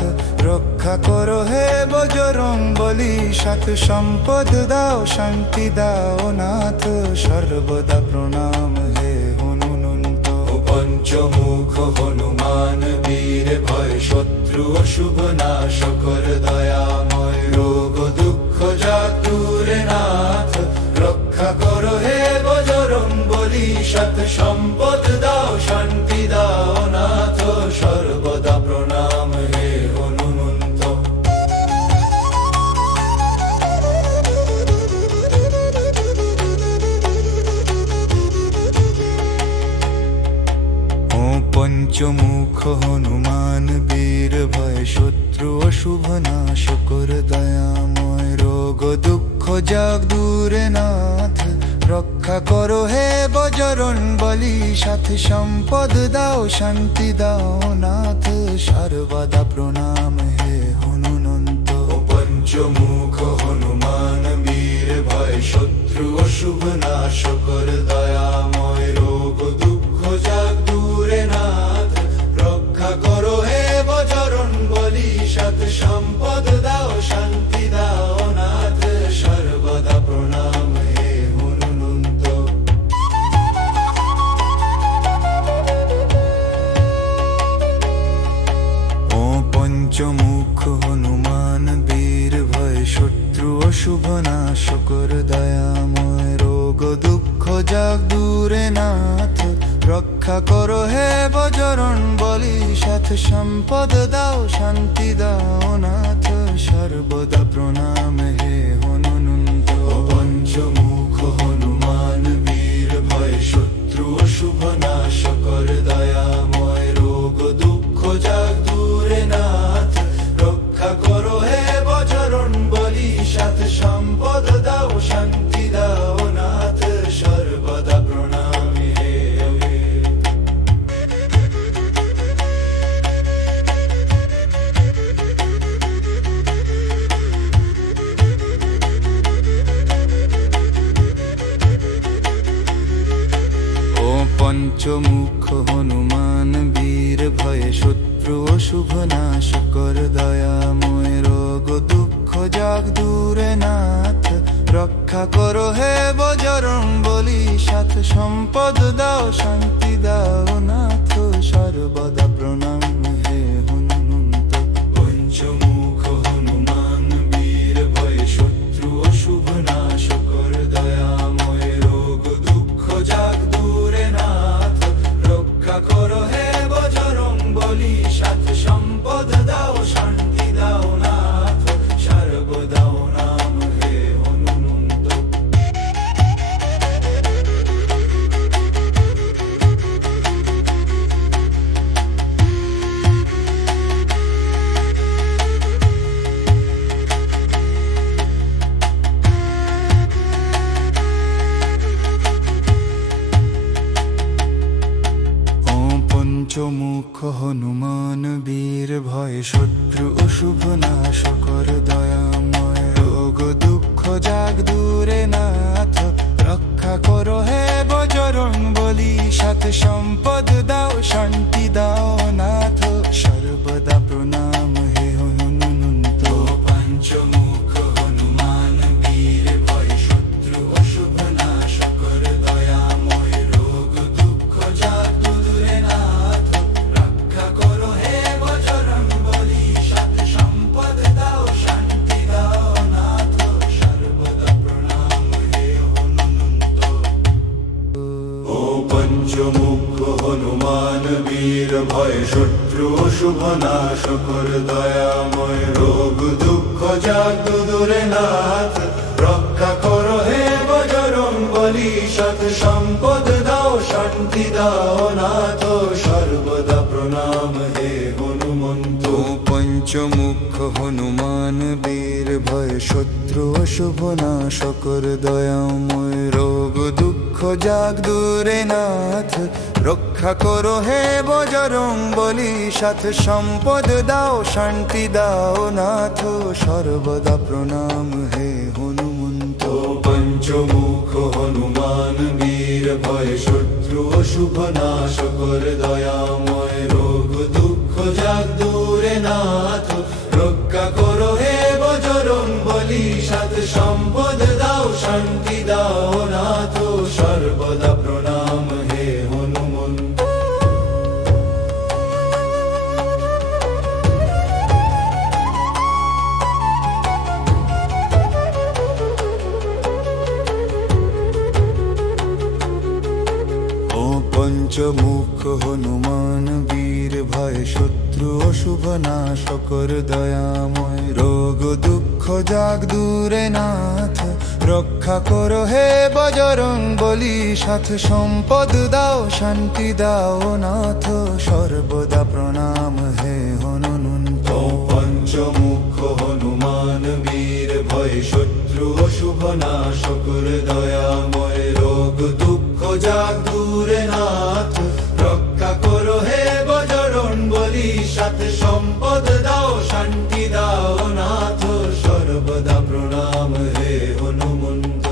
রক্ষা করো হে বজরং বলি সাথ সম্পদ দাও শান্তি দাও নাথ সর্বদা প্রণাম হে হনুমন্ত ও পঞ্চমুখ হনুমান বীর ভয় শত্রু অশুভ নাশকর দয়াময় রোগ দুঃখ যাগ দূরে নাথ রক্ষা করো হে বজরং বলি সাথ সম্পদ দাও শান্তি দাও নাথ সর্বদা প্রণাম হে হনুমন্ত ও পঞ্চমুখ হনুমান বীর ভয় শত্রু অশুভ নাশকর দয়াময় রোগ দুঃখ যাগ দূরে নাথ রক্ষা করো হে বজরং বলি সাথ সম্পদ দাও শান্তি দাও নাথ সর্বদা প্রণাম হে হনুমন্ত ও পঞ্চমুখ হনুমান বীর ভয় শত্রু অশুভ নাশকর দয়াময় রোগ দুঃখ যাগ দূরে নাথ রক্ষা করো হে বজরং বলি সাথ সম্পদ দাও শান্তি দাও নাথ সর্বদা প্রণাম হে হনুমন্ত ও পঞ্চমুখ হনুমান বীর ভয় শত্রু অশুভ নাশকর দয়াময় রোগ দুঃখ যাগ দূরে নাথ রক্ষা করো হে বজরং বলি সাথ সম্পদ দাও শান্তি দাও নাথ সর্বদা প্রণাম হে হনুমন্ত ও পঞ্চমুখ হনুমান বীর ভয় শত্রু অশুভ নাশকর দয়াময় রোগ দুঃখ যাগ দূরে নাথ রক্ষা করো হে বজরং বলি সাথ সম্পদ দাও শান্তি দাও নাথ সর্বদা প্রণাম হে ও পঞ্চমুখ হনুমান বীর ভয় শত্রু অশুভ নাশকর দয়াময় রোগ দুঃখ যাগ দূরে নাথ রক্ষা করো হে বজরং বলি সাথ সম্পদ দাও শান্তি দাও নাথ সর্বদা প্রণাম হে হনুমন্ত পঞ্চমুখ হনুমান বীর ভয় শত্রু অশুভ নাশকর দয়াময় রোগ দুঃখ যাগ দূরে নাথ রক্ষা করো হে বজরং বলি সাথ সম্পদ দাও শান্তি দাও নাথ সর্বদা নাম হে হনুমন্ত ভয়ে শত্রু অশুভ নাশ কর দয়াময় রোগ দুঃখ যাগ দূরে নাথ রক্ষা করো হে বজরং বলি সাথ সম্পদ দাও শান্তি দাও নাথ সর্বদা প্রণাম হে হনুমন্ত পঞ্চমুখ হনুমান বীর ভয় শত্রু অশুভ নাশ কর দয়াময় রোগ দুঃখ যাগ দূরে নাথ রক্ষা করো হে বজরং বলি সাথ সম্পদ দাও শান্তি দাও নাথ সর্বদা প্রণাম হে হনুমন্ত ও পঞ্চমুখ হনুমান বীর ভয় শত্রু অশুভ নাশ কর দয়াময় রোগ দুঃখ যাগ দূরে নাথ রক্ষা করো হে বজরং বলি সৎ সম্পদ দাও শান্তি দাও নাথ সর্বদা প্রণাম হে হনুমন্ত পঞ্চমুখ হনুমান বীর ভয় শত্রু অশুভ নাশ কর দয়াময় রোগ দুঃখ যাগ দূরে নাথ রক্ষা করো হে বজরং বলি সাথ সম্পদ দাও শান্তি দাও নাথ সর্বদা প্রণাম হে হনুমন্ত পঞ্চমুখ হনুমান বীর ভয় শত্রু অশুভ নাশ কর দয়াময় রোগ দুঃখ যাগ দূরে নাথ রক্ষা করো হে বজরং বলি সাথ সম্পদ দাও শান্তি দাও নাথ সর্বদা প্রণাম হে হনুমন্ত ও পঞ্চমুখ হনুমান বীর ভয় শত্রু অশুভ নাশ কর দয়াময় রোগ দুঃখ যাগ দূরে নাথ রক্ষা করো হে বজরং বলি সাথ সম্পদ দাও শান্তি দাও নাথ সর্বদা প্রণাম হে হনুমন্ত পঞ্চমুখ হনুমান বীর ভয় শত্রু অশুভ নাশ কর দয়াময় রোগ দুঃখ যাগ দূরে নাথ রক্ষা করো হে বজরং বলি সাথ সম্পদ দাও শান্তি দাও নাথ সর্বদা প্রণাম হে হনুমন্ত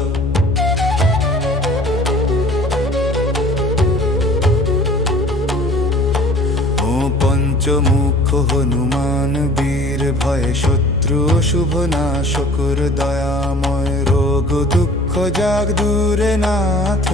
ও পঞ্চমুখ হনুমান বীর ভয় শত্রু অশুভ নাশ কর দয়াময় রোগ দুঃখ যাগ দূরে নাথ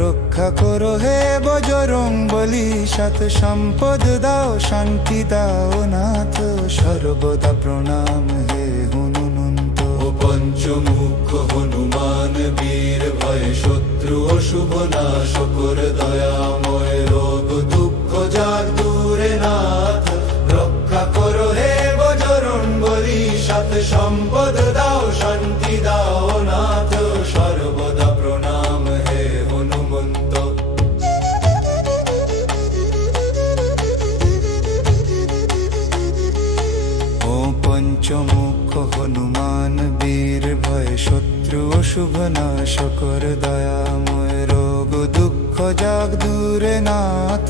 রক্ষা করো হে বজরং বলি সাথ সম্পদ দাও শান্তি দাও নাথ সর্বদা প্রণাম হে হনুমন্ত পঞ্চমুখ হনুমান বীর ভয় শত্রু অশুভ নাশ কর দয়াময় রোগ দুঃখ যাগ দূরে নাথ রক্ষা করো হে বজরং বলি সাথ সম্পদ দাও শান্তি দাও নাথ সর্বদা প্রণাম হে হনুমন্ত ও পঞ্চমুখ হনুমান বীর ভয় শত্রু অশুভ নাশ কর দয়াময় রোগ দুঃখ যাগ দূরে নাথ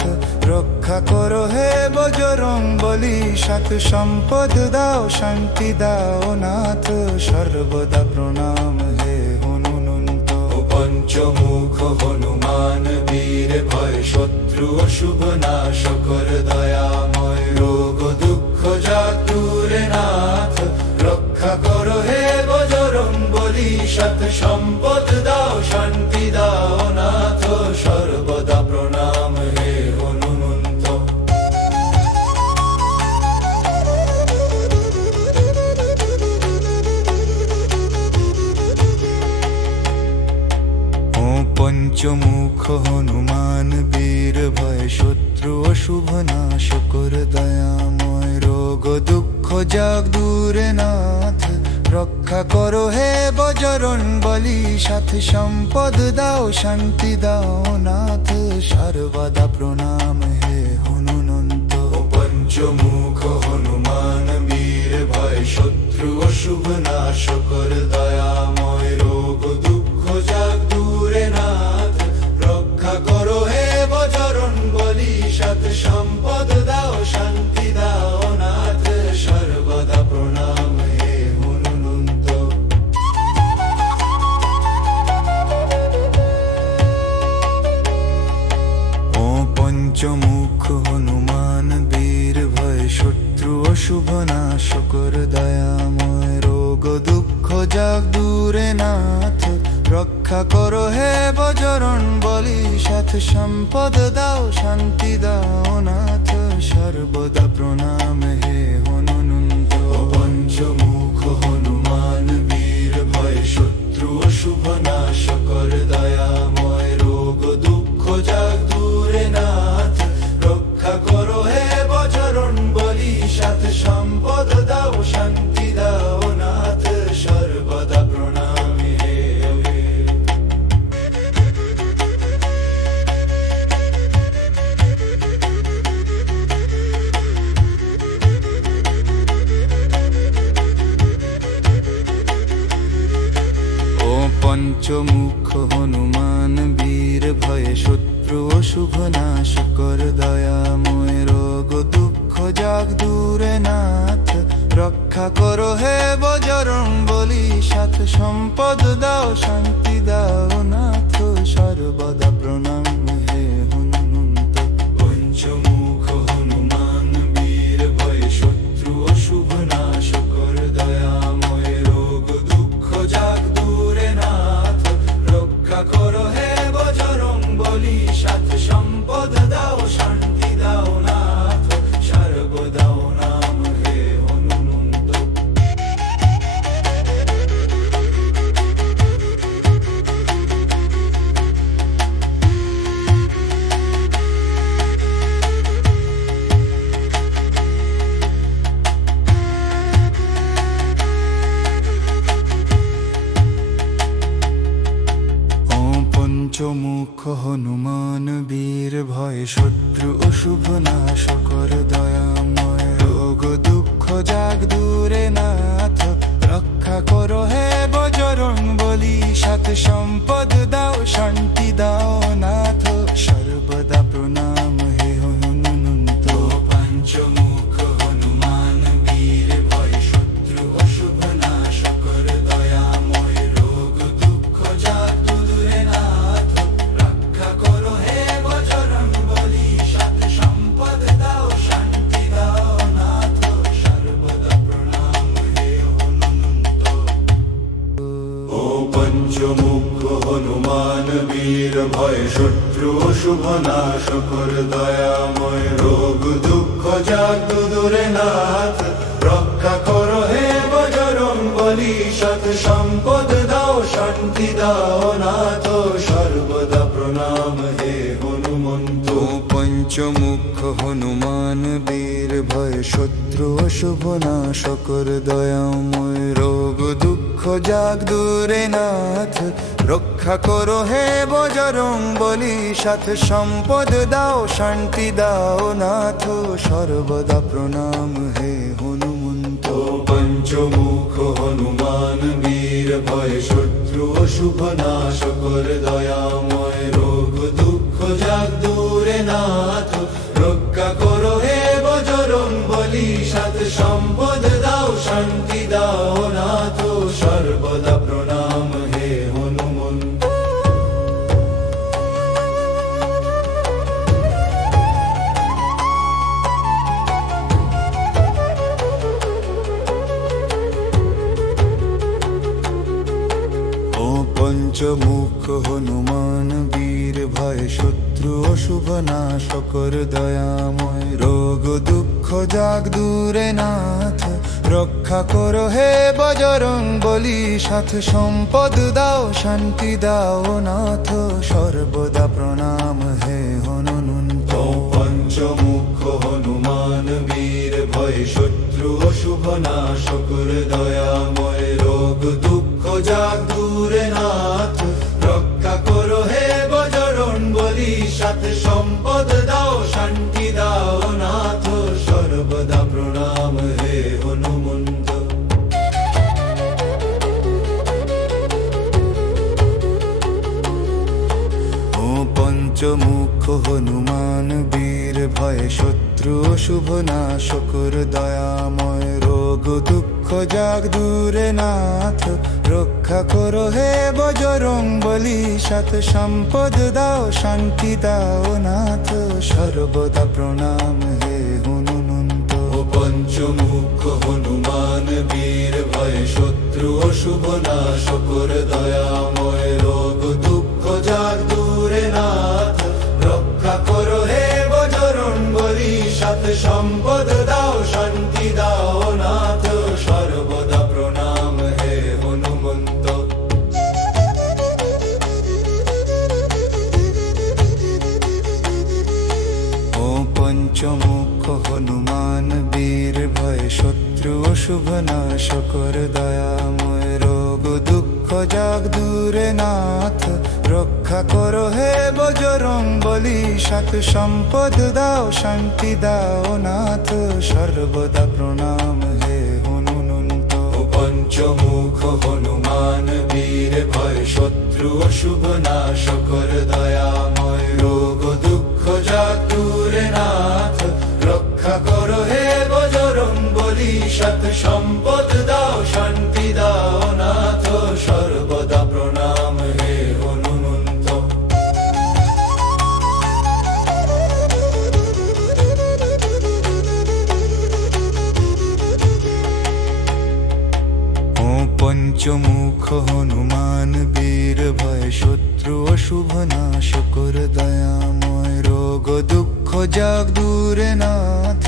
রক্ষা করো হে বজরং বলি সাথ সম্পদ দাও শান্তি দাও নাথ সর্বদা প্রণাম হে হনুমন্ত পঞ্চমুখ হনুমান বীর ভয় শত্রু অশুভ নাশ কর দয়াময় রোগ দুঃখ যাগ দূরে নাথ রক্ষা করো হে বজরং বলি সাথ সম্পদ দাও শান্তি দাও নাথ সর্বদা প্রণাম হে হনুমন্ত ও পঞ্চমুখ হনুমান বীর ভয় শত্রু অশুভ নাশ কর দয়াময় রোগ দুঃখ যাগ দূরে নাথ রক্ষা করো হে বজরং বলি সাথ সম্পদ দাও শান্তি দাও নাথ সর্বদা প্রণাম হে হনুমন্ত পঞ্চমুখ হনুমান বীর ভয় শত্রু অশুভ নাশ কর দয়াময় রোগ দুঃখ যাগ দূরে নাথ রক্ষা করো হে বজরং বলি সাথ সম্পদ দাও শান্তি দাও নাথ রক্ষা করো হে বজরং বলি, সাথ সম্পদ দাও শান্তি দাও নাথ, সর্বদা প্রণাম হে হনুমন্ত। পঞ্চমুখ হনুমান বীর ভয় শত্রু অশুভ নাশ কর দয়াময়, রোগ দুঃখ যাগ দূরে নাথ, রক্ষা করো হে বজরং বলি, সাথ সম্পদ দাও শান্তি দাও নাথ, সর্বদা প্রণাম হে। ও পঞ্চমুখ হনুমান বীর ভয়ে শত্রু অশুভ নাশ কর দয়াময়, রোগ দুঃখ যাগ দূরে নাথ, রক্ষা করো হে বজরং বলি, সাথ সম্পদ দাও শান্তি দাও নাথ, সর্বদা প্রণাম হে হনুমন্ত। পঞ্চমুখ হনুমান বীর ভয় শত্রু অশুভ নাশ কর দয়াময়, রোগ দুঃখ যাগ দূরে নাথ, রক্ষা করো হে বজরং বলি, সাথ সম্পদ দাও শান্তি দাও নাথ, সর্বদা নাম হে হনুমন্ত। ও পঞ্চমুখ হনুমান বীর ভয় শত্রু অশুভ নাশ কর দয়াময়, রোগ দুঃখ যাগ দূরে নাথ, রক্ষা করো হে বজরং বলি, সাথ সম্পদ দাও শান্তি দাও নাথ, সর্বদা প্রণাম হে হনুমন্ত। পঞ্চমুখ হনুমান বীর ভয় শত্রু অশুভ নাশ কর দয়াময়, রোগ দুঃখ যাগ দূরে নাথ, রক্ষা করো হে বজরং বলি, সাথ সম্পদ দাও শান্তি দাও নাথ, সর্বদা প্রণাম হে হনুমন্ত। ও পঞ্চমুখ হনুমান বীর ভয় শত্রু অশুভ নাশ কর দয়াময়, রোগ দুঃখ যাগ দূরে নাথ, রক্ষা করো হে বজরং বলি, সাথ সম্পদ দাও শান্তি দাও নাথ, সর্বদা প্রণাম হে হনুমন্ত। ও পঞ্চমুখ হনুমান বীর ভয় শত্রু অশুভ নাশ কর দয়াময়, রোগ দুঃখ যাগ দূরে নাথ, রক্ষা করো হে বজরং বলি, সাথ সম্পদ দাও শান্তি দাও নাথ, সর্বদা প্রণাম হে হনুমন্ত। পঞ্চমুখ হনুমান বীর ভয় শত্রু অশুভ নাশ কর দয়াময়, রোগ দুঃখ যাগ দূরে নাথ, রক্ষা করো হে বজরং বলি, সাথ সম্পদ দাও শান্তি দাও নাথ, সর্বদা প্রণাম হে হনুমন্ত। ও পঞ্চমুখ হনুমান বীর ভয় শত্রু অশুভ নাশ কর দয়াময়, রোগ দুঃখ যাগ দূরে নাথ, রক্ষা করো হে বজরং বলি, সাথ সম্পদ দাও শান্তি দাও নাথ, সর্বদা প্রণাম হে হনুমন্ত। পঞ্চমুখ হনুমান বীর ভয় শত্রু অশুভ নাশ কর দয়াময়, রোগ দুঃখ যাগ দূরে নাথ, রক্ষা করো হে বজরং বলি, সাথ সম্পদ দাও শান্তি দাও নাথ, সর্বদা প্রণাম হে হনুমন্ত। ও পঞ্চমুখ হনুমান বীর ভয় শত্রু অশুভ নাশ কর দয়াময়, রোগ দুঃখ যাগ দূরে নাথ, রক্ষা করো হে বজরং বলি, সাথ সম্পদ দাও শান্তি দাও নাথ, সর্বদা প্রণাম হে হনুমন্ত। পঞ্চমুখ হনুমান বীর ভয় শত্রু অশুভ নাশ কর দয়াময়, পঞ্চমুখ হনুমান বীর ভয় শত্রু অশুভ নাশকর দয়াময় রোগ দুঃখ যাগ দূরে নাথ রক্ষা করো হে বজরং বলি সাত সম্পদ দাও শান্তি দাও নাথ সর্বদা প্রণাম হে হনুমন্ত। পঞ্চমুখ হনুমান বীর ভয় শত্রু অশুভ নাশকর দয়াময় রোগ দুঃখ যাগ দূরে নাথ রক্ষা করো হে বজরং বলি সাত সম্পদ দাও শান্তি দাও নাথ সর্বদা প্রণাম হে হনুমন্ত। ও পঞ্চমুখ হনুমান বীর ভয় শত্রু অশুভ নাশকর দয়াময় রোগ দুঃখ যাগ দূরে নাথ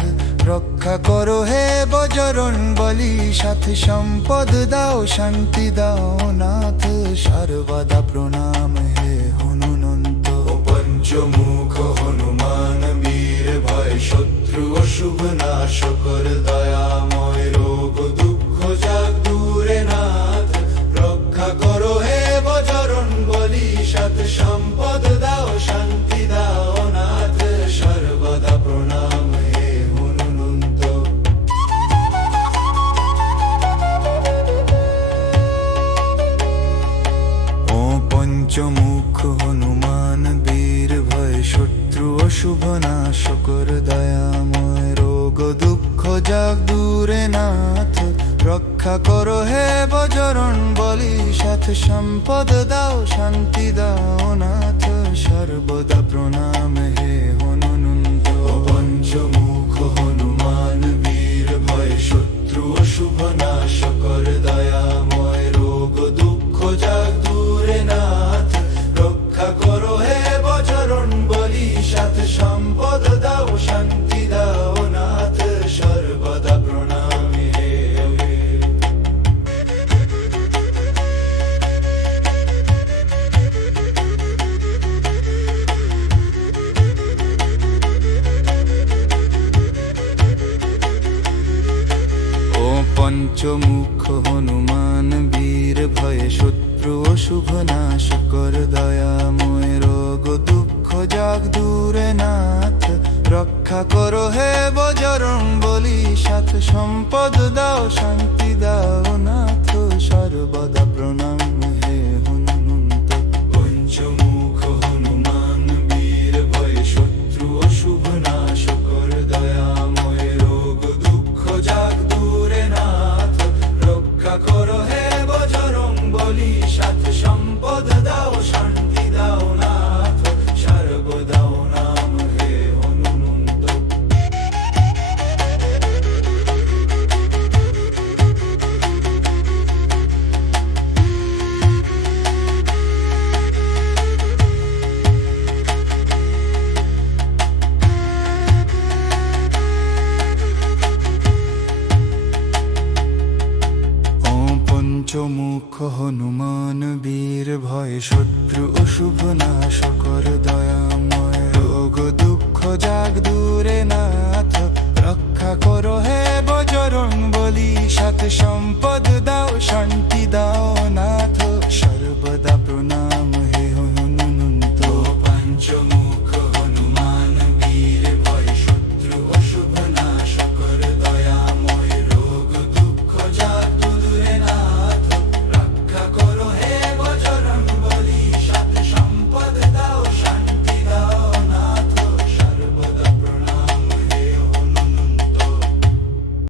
রক্ষা করো হে বজরং বলি সাথ সম্পদ দাও শান্তি দাও নাথ সর্বদা প্রণাম হে হনুমন্ত। পঞ্চমুখ হনুমান বীর ভয় শত্রু অশুভ নাশকর দয়াময় রোগ দুঃখ যাগ দূরে নাথ রক্ষা করো হে বজরং বলি সাত সম্পদ দাও শান্তি দাও নাথ সর্বদা প্রণাম হে হনুমন্ত। ও পঞ্চমুখ হনুমান বীর ভয় শত্রু অশুভ নাশকর দয়াময় রোগ দুঃখ যাগ দূরে নাথ রক্ষা করো হে বজরং বলি সাথ সম্পদ দাও শান্তি দাও নাথ সর্বদা প্রণাম হে হনুমন্ত। পঞ্চমুখ হনুমান বীর ভয় শত্রু অশুভ নাশকর দয়াময় রোগ দুঃখ যাগ দূরে নাথ রক্ষা করো হে বজরং বলি সাত সম্পদ দাও শান্তি দাও নাথ সর্বদা প্রণাম হে। ও পঞ্চমুখ হনুমান বীর ভয়ে শত্রু অশুভ নাশকর দয়াময় রোগ দুঃখ যাগ দূরে নাথ রক্ষা করো হে বজরং বলি সাথ সম্পদ দাও শান্তি দাও নাথ সর্বদা প্রণাম হে হনুমন্ত। পঞ্চমুখ হনুমান বীর ভয় শত্রু অশুভ নাশকর দয়াময় রোগ দুঃখ যাগ দূরে নাথ রক্ষা করো হে বজরং বলি সাত সম্পদ দাও শান্তি দাও নাথ সর্বদা নাম হে হনুমন্ত। ও পঞ্চমুখ হনুমান বীর ভয় শত্রু অশুভ নাশকর দয়াময় রোগ দুঃখ যাগ দূরে নাথ রক্ষা করো হে বজরং বলি সাথ সম্পদ দাও শান্তি দাও নাথ সর্বদা প্রণাম হে